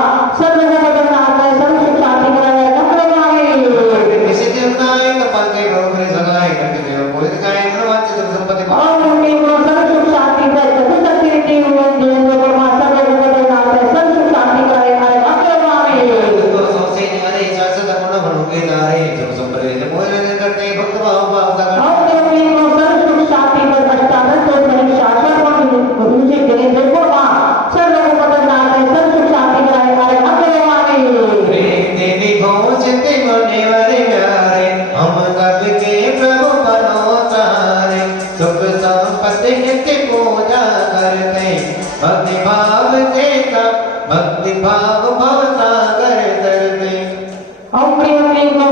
सर्व को नामे सुख शांति कराए हम देव स्वामी किसी देवता एक पल के भोग रे सगाए मृत्युंजय पूज रचाए मनवांच संपत्ति और जीवन को सुख शांति को चतुर्दशी रीति हुए जीवन को सर्व को नामे सुख शांति कराए अरे हम देव स्वामी तो सोसे निवारे शासक गुण गुण के नारे सब संपत्ति पूज करते भक्त भाव भाव सागर और जीवन को सुख शांति पर अष्टादश तो बड़ी शासन और दूसरे जगह देखो सर्व को नामे सुख शांति कराए अरे हम देव स्वामी देवी घोषते मने वरे प्यारे हम सबके प्रभु बनो तारे सुख संपत्ति के पूजा करते भक्ति भाव के भक्ति भाव भव सागर करते और प्रिय को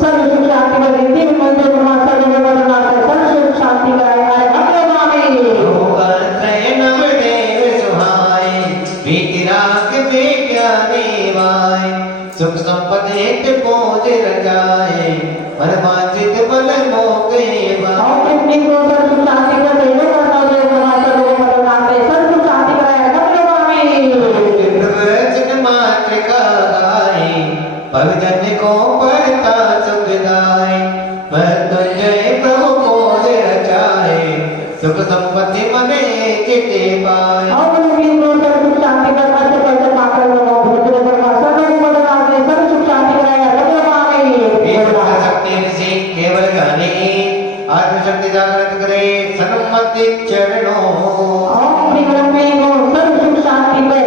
सर्व सुख शांति पर रीति मंदिर को सर्व को नामे सुख शांति कराए अरे हम देव स्वामी लोकात्रय नव देव सुहाए भीति राग विज्ञानी वाय सुख संपत्ति के पूज रचाए मन वांछित बल मोगे और कितनी को सर्व सुख शांति पर देवे का सर्व को नामे सुख शांति कराए हम देव स्वामी वचन मात्र का गाए भगजन को पढ़ता सुखदाय मृत्युंजय प्रभु पूज रचाए सुख संपत्ति मने चिते पाए और जीवन को सर्व सुख शांति पर अच्छे पैसे पाकर लोगों भूत को सर्व को नामे सुख शांति कराए हम देव स्वामी शक्ति से केवल गाने आत्मशक्ति जागृत करे सन्मति चरणों और जीवन में को सर्व सुख शांति पर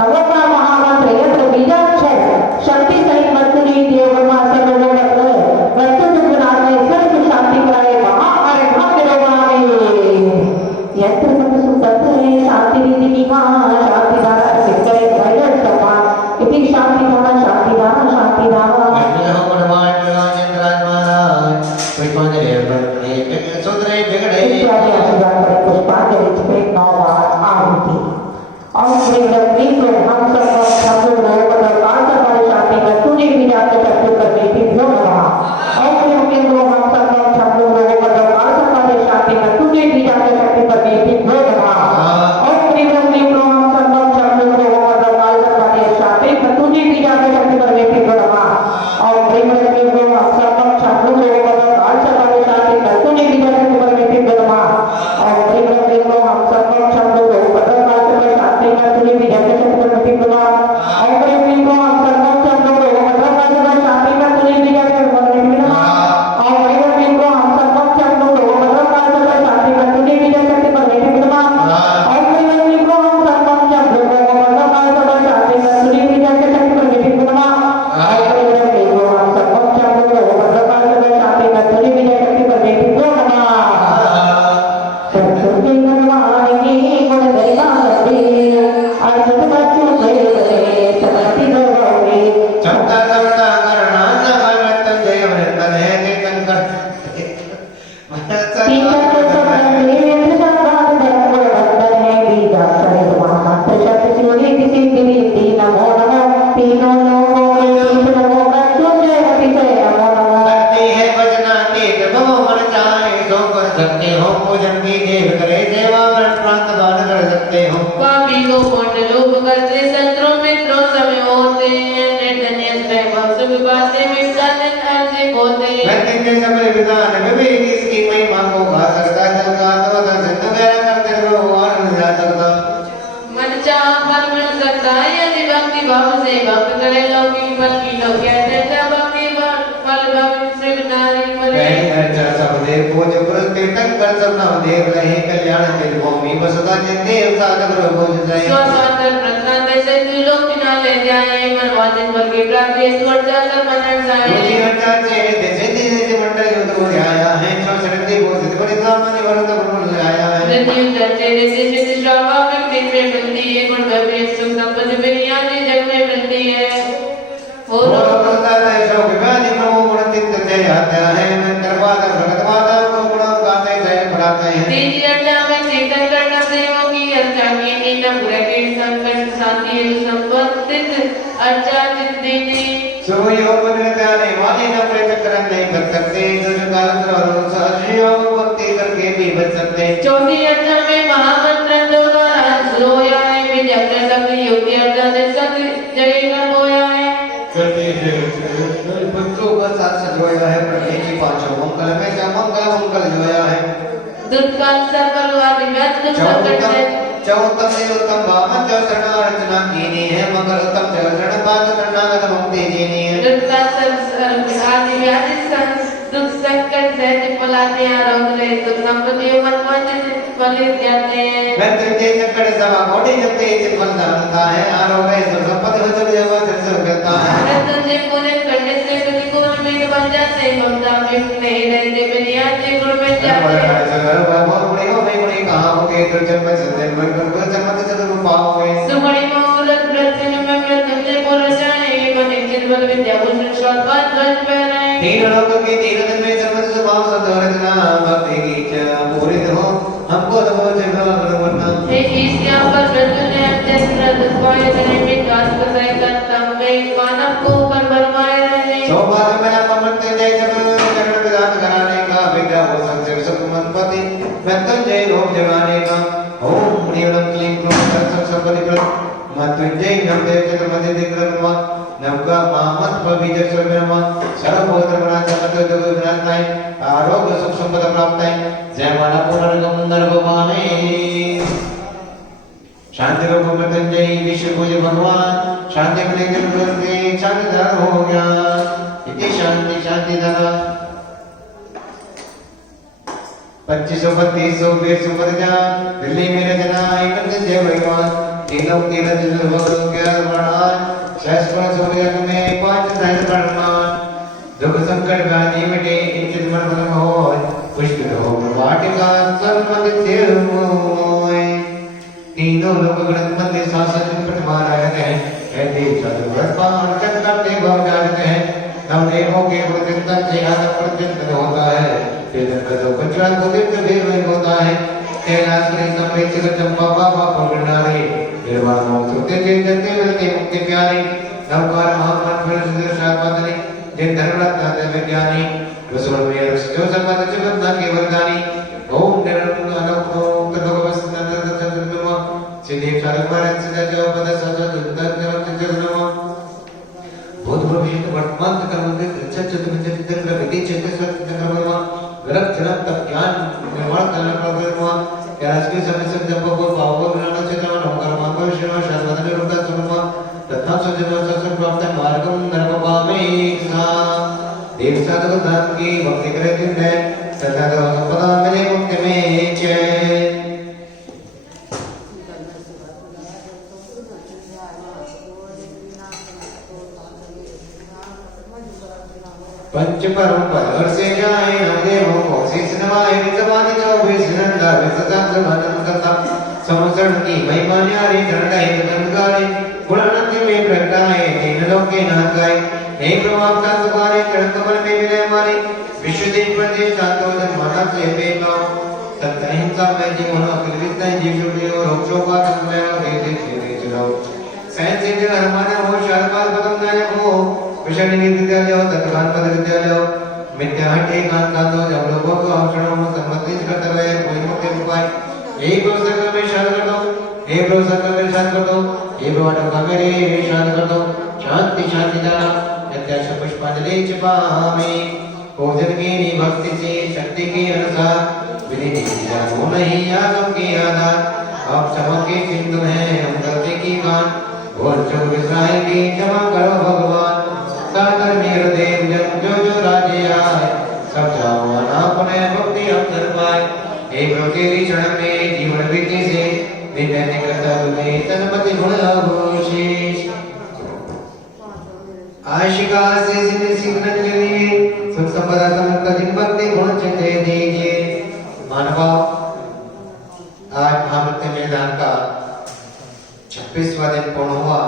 नवका महामंत्र यत्र बीजाक्षर शक्ति सहित मृत्यु देव सर्व को नामे सर्व सुख शांति कराए महा भक्त विवादे विदान अर्जे बोते व्यक्ति के सबले विधान में भी इसकी महिमा को गा सकता है का तो दर्शन वगैरह करते हुए और नहीं जा सकता मन चाह फल मिल सकता है यदि भक्ति भाव से भक्त करे लौकिक फल की लोग कहते हैं भक्ति फल भक्ति से नारी मरे अच्छा सब देव पूज पुरुष कीर्तन कर सब नाम देव रहे कल्याण दिल भूमि बसदा जिन देव साधक रोज जाए स्वास्थ्य प्रज्ञा से लोग बिना ले जाए मन वाचन पर की प्राप्ति स्वर जाकर मनन जाए तुझी अच्छा चेहरे देसे देसे मंडल युद्ध हो आया है जो शरदी बोल बड़ी सामान्य वरुण बोल आया है नदी उतरते देसे श्रावा व्यक्ति में मिलती है गुण भव्य सुख संपत्ति दुनिया में जग में मिलती है और करता है जो विवादी प्रभु गुण चित्त से आता है मंत्रवाद भगतवाद को गुण गाते जय बढ़ाते हैं तीजी अर्चा में चिंतन करना प्रेमों की अर्चा की नीना बुरा के संकट शांति संपत्तित अर्चा चित देने सुयोग बदलने वाले न प्रचक्र नहीं बच सकते जो काल और सहयोग भक्ति करके भी बच सकते चौथी अर्चा में महामंत्र द्वारा रोया है विजय तक योगी अर्चा से सब जय कर होया है बच्चों का साथ सजवाया है प्रभु जी पांचों मंगल में क्या मंगल जोया है दुर्गा सर्ववादी व्यस्त संकट से चौतम से उत्तम भावन जो शरण अर्चना कीनी है मंगल उत्तम जो शरण पाद शरणागत मुक्ति जीनी है दुर्गा सर्ववादी व्यस्त दुख संकट से पलाते आरोग ले दुख संपत्ति मन वंचित फलित जाते हैं मंत्र के चक्कर सवा कोटि जपते इस फल दाता है आरोग्य सुख संपत्ति हो चले जावा दर्शन करता है रत्न से पूरे करने से प्रतिकूल में बन जाते ममता में नहीं रहते मेरी आंखें गुण में जाते सुमणि मंगलत प्रत्यन में प्रत्यन पुर जाने मन चिरवल विद्याभूषण स्वाद ध्वज पहनाए तीन लोक के तीरथ में समस्त स्वभाव सदरचना भक्ति की पूरित हो हमको तो जगह बनवना हे ईश्या पर रतने अत्यंत पाए करे में कास कर करता में मानव को पर बरमाए रहने सौभाग्य में अमृत जय जब चरण विधान कराने का विद्या हो संसेव सुख मनपति मृत्युंजय रोग जगाने का ओम नीलम क्लीं क्रोम सब संपत्ति प्रद मृत्युंजय नम देव चंद्र मध्य दिग्रमवा नवका मामत पवित्र सर्वनमा सर्वभूत बना जगत जग विनाशाय आरोग्य सुख संपदा प्राप्त है जय माला पुनर्गम नरगमामे शांति रूप मृत्युंजय विश्व पूज्य भगवान शांति मिले जन करते शांति धर हो गया इति शांति शांति धर 2532 वीर सुपरजा दिल्ली मेरे जना एक जय भगवान तीनों तीरथ भगवान के प्रणाम शास्त्र सुभजन में पांच सहस्र प्रणाम दुख संकट व्याधि मिटे इच्छित मन मन होय पुष्ट हो वाटिका सर्वमदित्य मोय तीनों लोक गणत मंदिर शासन प्रतिमाराय हैं ऐसे चतुर्थ पान करते भव जानते हैं नवदेवों के प्रतिष्ठा से आदम प्रतिष्ठित होता है फिर तो पंचरा को दिन फिर वही होता है कैलाश में संवेद चंपा बाबा पौर्णारी निर्वाणों सुते के जते मिलते मुक्ति प्यारी नवकार महामन फिर सुंदर शापादनी जिन धर्मरत्न देव ज्ञानी रसूल में जो संपद जगत न केवल दानी ओम निरंतर अनंतो कदोगवसनंद चंद्रमा सिद्धि चालुमारन सिद्ध जो पद सजद दंतरम चंद्रमा भूत भविष्य वर्तमान कर्म के चच चतुर्थ चंद्र विधि चेतस चंद्रमा गरक जनक तप ज्ञान निर्माण करना प्रभुमा कैलाश के समय से जब को पाव बनाना से जब नमकर मांगो शिव शास्त्र में रुका सुनमा तथा सजनो सत्संग प्राप्त मार्गम नरकपामे सा देव साधु धन की भक्ति करे दिन है सदा तो संपदा मिले मुक्ति में चैन पंच परम पद से जाए नवदेवों को शीश नवाए निजवानी जो विष्णुंदा विसता समानम करता समसरण की महिमा न्यारी धरणाई गंगारे गुणानंद में प्रगटाए तीन लोक के नाथ गाए हे प्रभाव का तुम्हारे चरण कमल में मिले हमारे विश्व देश प्रदेश शांतो जन मानव से बेका सत्य हिंसा में जीवन अखिल विद्या जीव जुड़े और रोक्षों का तुमने और दे दे चलाओ सहन से जन हमारा हो शारपाल पदम नायक हो विषय विद्यालय हो तत्काल पद विद्यालय हो मिथ्याहटे कान कांदो जब लोगों को अवसरों में सम्मति करते हुए कोई मुक्ति उपाय एक प्रोसेस में शांत कर दो एक प्रोसेस में शांत कर दो एक प्रोसेस में शांत कर दो शांति शांति दाना पुष्पांजलि छिपामी भोजन की नी भक्ति से शक्ति के अनुसार विधि जानो नहीं आगम की आधार आप क्षमा के सिंधु हैं हम गलती की मान भूल चूक विसराएंगे क्षमा करो भगवान सादर मेरे देव जन जो जो राज्य आए सब जाओ अपने भक्ति अंतर पाए हे प्रभु तेरी शरण में जीवन बीते से विनती करता तुझे तनमति गुण अघोषेश आशिका से सिद्ध सिग्नन के लिए सुख संपदा समस्त जिन भक्ति गुण चिंते दीजिए मानव आज महामृत्यु मैदान का 26वां दिन पूर्ण हुआ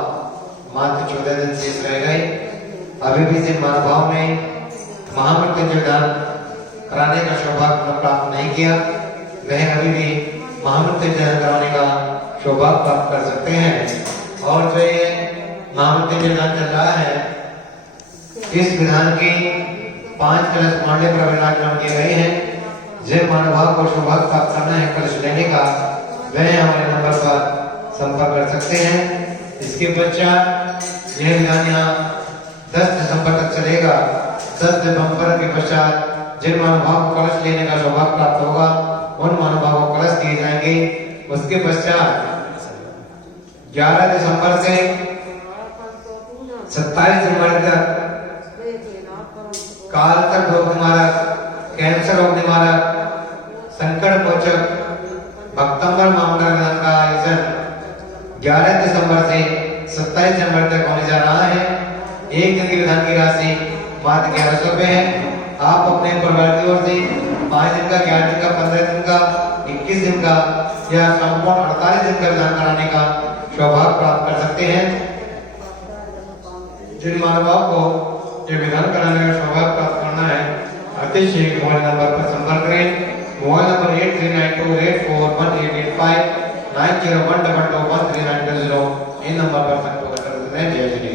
मात्र 14 दिन शेष रह गए अभी भी से मानव ने महामृत्यु मैदान कराने का सौभाग्य प्राप्त नहीं किया वह अभी भी महामृत्यु मैदान कराने का सौभाग्य प्राप्त कर सकते हैं और जो ये महामृत्यु मैदान चल रहा है इस विधान के 5 कलश मांडे पर विराजमान किए गए हैं जिन मानव को सौभाग्य प्राप्त करना है कलश लेने का वह हमारे नंबर पर संपर्क कर सकते हैं इसके पश्चात यह विधान यहाँ 10 दिसंबर तक चलेगा 10 दिसंबर के पश्चात जिन मानव को कलश लेने का सौभाग्य प्राप्त होगा उन मानव को कलश दिए जाएंगे उसके पश्चात 11 दिसंबर से 27 जनवरी तक काल तक रोग निवारक कैंसर रोग निवारक संकट मोचक भक्तंबर महामंडल विधान का आयोजन 11 दिसंबर से 27 जनवरी तक होने जा रहा है एक दिन की विधान की राशि मात्र 1100 रुपए है आप अपने परिवार की ओर से 5 दिन का 11 दिन का 15 दिन का 21 दिन का या संपूर्ण 48 दिन का विधान कराने का सौभाग्य प्राप्त कर सकते हैं जिन मानव को ये विधान कराने का सौभाग्य प्राप्त करना है अति शीघ्र मोबाइल नंबर पर संपर्क करें मोबाइल नंबर 8392841885 9012221390 इन नंबर पर संपर्क कर सकते हैं जय श्री